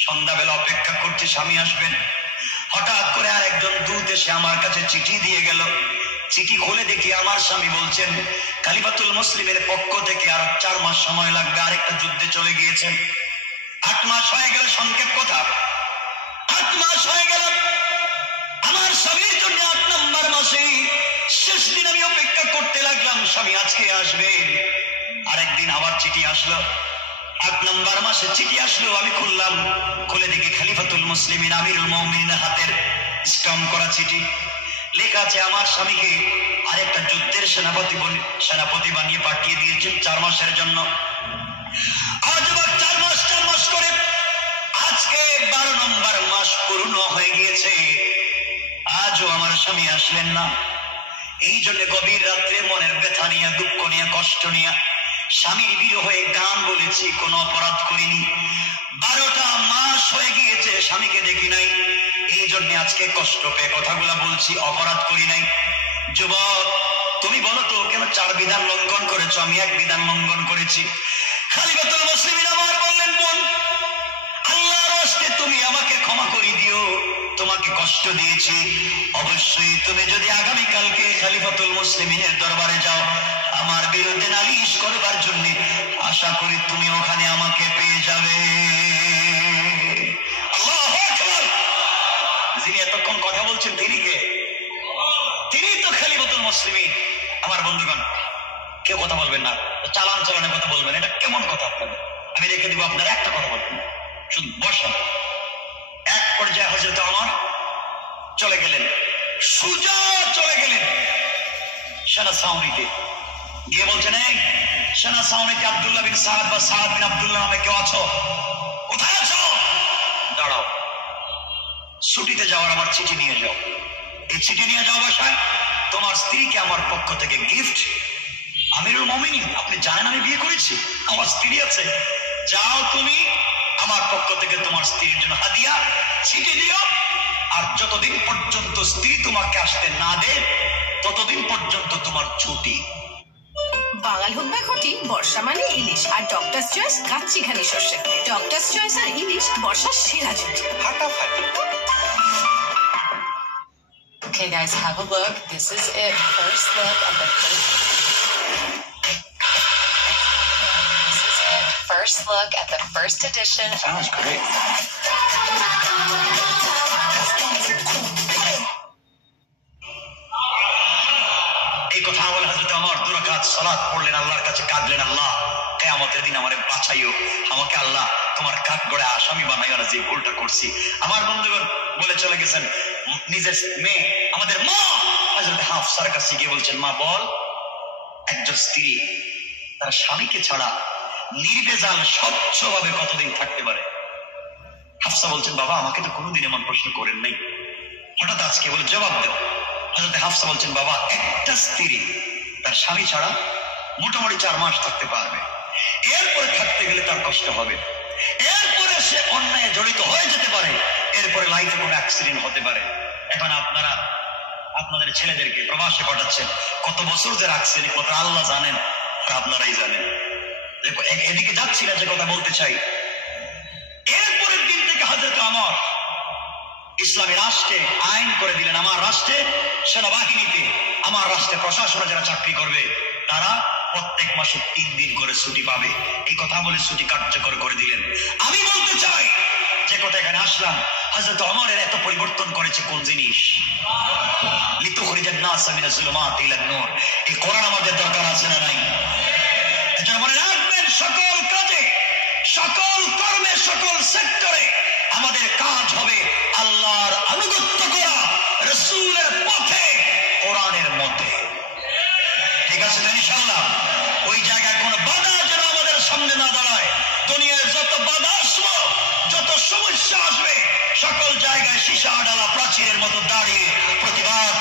সন্ধ্যাবেলা অপেক্ষা করছি স্বামী আসবেন। হঠাৎ করে আর একজন দূত এসে আমার কাছে চিঠি দিয়ে গেল, চিঠি খুলে দেখি আমার স্বামী বলছেন খলিফাতুল মুসলিমের পক্ষ থেকে আরো 4 মাস সময় লাগবে, আরেকটা যুদ্ধে চলে গিয়েছেন। 8 মাস হয়ে গেল, সংক্ষেপ কথা, 8 মাস হয়ে গেল। আমার স্বামীর জন্য 8 নম্বর মাসে শেষ দিন আমি অপেক্ষা করতে লাগলাম, স্বামী আজকে আসবে। আরেকদিন আবার চিঠি আসলো, 8 নম্বর মাসে চিঠি আসলো। আমি খুললাম, খুলে দেখি খলিফাতুল মুসলিমিন আমিরুল মুমিনিনের হাতের স্টাম্প করা চিঠি। লেখা আছে আমার স্বামীকে আরেকটা যুদ্ধের সেনাপতি বানিয়ে পাঠিয়ে দিয়েছেন 4 মাসের জন্য। আজ 4 মাস করে আজকে 12 নম্বর মাস পূর্ণ হয়ে গিয়েছে, আজও আমার স্বামী আসলেন না। এই জন্য গভীর রাত্রে মনের ব্যথা নিয়ে, দুঃখ নিয়ে, কষ্ট নিয়ে স্বামীর বিরহে গান বলেছি, কোনো অপরাধ করিনি। 12টা মাস হয়ে গিয়েছে স্বামীকে দেখি নাই, এই জন্য আজকে কষ্ট পেয়ে কথাগুলা বলছি, অপরাধ করি নাই। যুবক, তুমি বলো তো কেন 4 বিধান লঙ্ঘন করেছো? আমি 1 বিধান লঙ্ঘন করেছি। খলিফাতুল মুসলিমিন আমার বললেন, বোন, আল্লাহর রাস্তে তুমি আমাকে ক্ষমা করে দিও, তোমাকে কষ্ট দিয়েছি। অবশ্যই তুমি যদি আগামীকালকে খলিফাতুল মুসলিমিনের দরবারে যাও আমার বিরুদ্ধে নালিশ করবার জন্য, আশা করি তুমি ওখানে আমাকে পেয়ে যাবে। আল্লাহু আকবার। যিনি এতক্ষণ কথা বলছেন তিনি কে? তিনি তো খলিফাতুল মুসলিমিন। আমার বন্ধুগণ, কেউ কথা বলবেন না, চালানে কথা বলবেন, এটা কেমন কথা? আপনাদের আমি রেখে দিব, আপনারা একটা কথা বলবেন, শুধু বসেন। এক পর্যায়ে হযরত ওমর চলে গেলেন, সুজা চলে গেলেন সেনা ছাউনিতে, গিয়ে বলছেন, এই সেনা ছাউনিতে আব্দুল্লাহ বিন সাদ বা সাদ বিন আব্দুল্লাহ নামে কেউ আছো? কোথায় আছো? দাঁড়াও, ছুটিতে যাওয়ার আমার চিঠি নিয়ে যাও। এই চিঠি নিয়ে যাও বাসায়, তোমার স্ত্রীকে আমার পক্ষ থেকে গিফট। আমিরুল মুমিনিন, আপনি জানেন আমি বিয়ে করেছি, আমার স্ত্রী আছে, যাও তুমি আমার পক্ষ থেকে তোমার স্ত্রীর জন্য হাদিয়া চিঠি দিও। আর যতদিন পর্যন্ত স্ত্রী তোমাকে আসতে না দে, ততদিন পর্যন্ত তোমার ছুটি। বাঙাল হোক বা ঘটি, বর্ষা মানে ইলিশ, আর ডক্টরস চয়েস কাচ্চিঘানি সর্ষে। ডক্টরস চয়েস আর ইলিশ বর্ষার সেরা জুটি। ফাটাফাটি। Okay guys, have a look. This is it. First look at the first look at the first edition. Sounds great. এই কথা বলে হযরত ওমর 2 রাকাত সালাত পড়লেন, আল্লাহর কাছে কাঁদলেন, আল্লাহ কিয়ামতের দিন আমারে বাঁচাইও, আমাকে আল্লাহ তোমার কাঠগড়ে আসামি বানাইও না যে ভুলটা করছি। আমার বন্ধুগণ বলে চলে গেছেন নিজের মেয়ে, আমাদের মা হযরত হাফসার কাছে গিয়ে বলছেন, মা বল, একজন স্ত্রী তার স্বামীকে ছাড়া নির্বেজাল স্বচ্ছভাবে কতদিন থাকতে পারে? হাফসা বলছেন, বাবা আমাকে তো কোনোদিন এমন প্রশ্ন করেন নাই, হঠাৎ আজকে বলে জবাব দেও। হযরত হাফসা বলছেন, বাবা একটা স্ত্রী তার স্বামী ছাড়া মোটামুটি 4 মাস থাকতে পারবে, এরপরে থাকতে গেলে তার কষ্ট হবে, এরপরে সে অন্যায় জড়িত হয়ে যেতে পারে, এরপরে লাইফে কোনো অ্যাক্সিডেন্ট হতে পারে। এখন আপনারা আপনাদের ছেলেদেরকে প্রবাসে পাঠাচ্ছেন, কত বছর যে রাখছেন কত আল্লাহ জানেন, আর আপনারাই জানেন। এদিকে যাচ্ছি না, যে কথা বলতে চাই, এরপরের দিন থেকে হযরত ওমর ইসলামী রাষ্ট্রে আইন করে দিলেন, আমার রাষ্ট্রে সেনাবাহিনীতে, আমার রাষ্ট্রে প্রশাসনে যারা চাকরি করবে তারা প্রত্যেক মাসে 3 দিন করে ছুটি পাবে। এই কথা বলে ছুটি কার্যকর করে দিলেন। আমি বলতে চাই, যে কথা এখানে আসলাম, হযরত ওমরের এত পরিবর্তন করেছে কোন জিনিস? লিতুখরিজান নাস মিনাজ যুলুমাতি ইলান নূর। এই কোরআন আমাদের দরকার আছে না নাই? এজন্য মনে রাখবেন, সকল কাজে, সকল কর্মে, সকল সেক্টরে আমাদের কাজ হবে আল্লাহর আনুগত্য করা, রাসূলের পথে, কোরআনের মতে। ঠিক আছে তো ইনশাআল্লাহ? ওই জায়গায় কোনো বাধা যেন আমাদের সামনে না দাঁড়ায়। দুনিয়ায় যত বাধা আসবে, যত সমস্যা আসবে, সকল জায়গায় সীসা ডালা প্রাচীরের মতো দাঁড়িয়ে প্রতিবাদ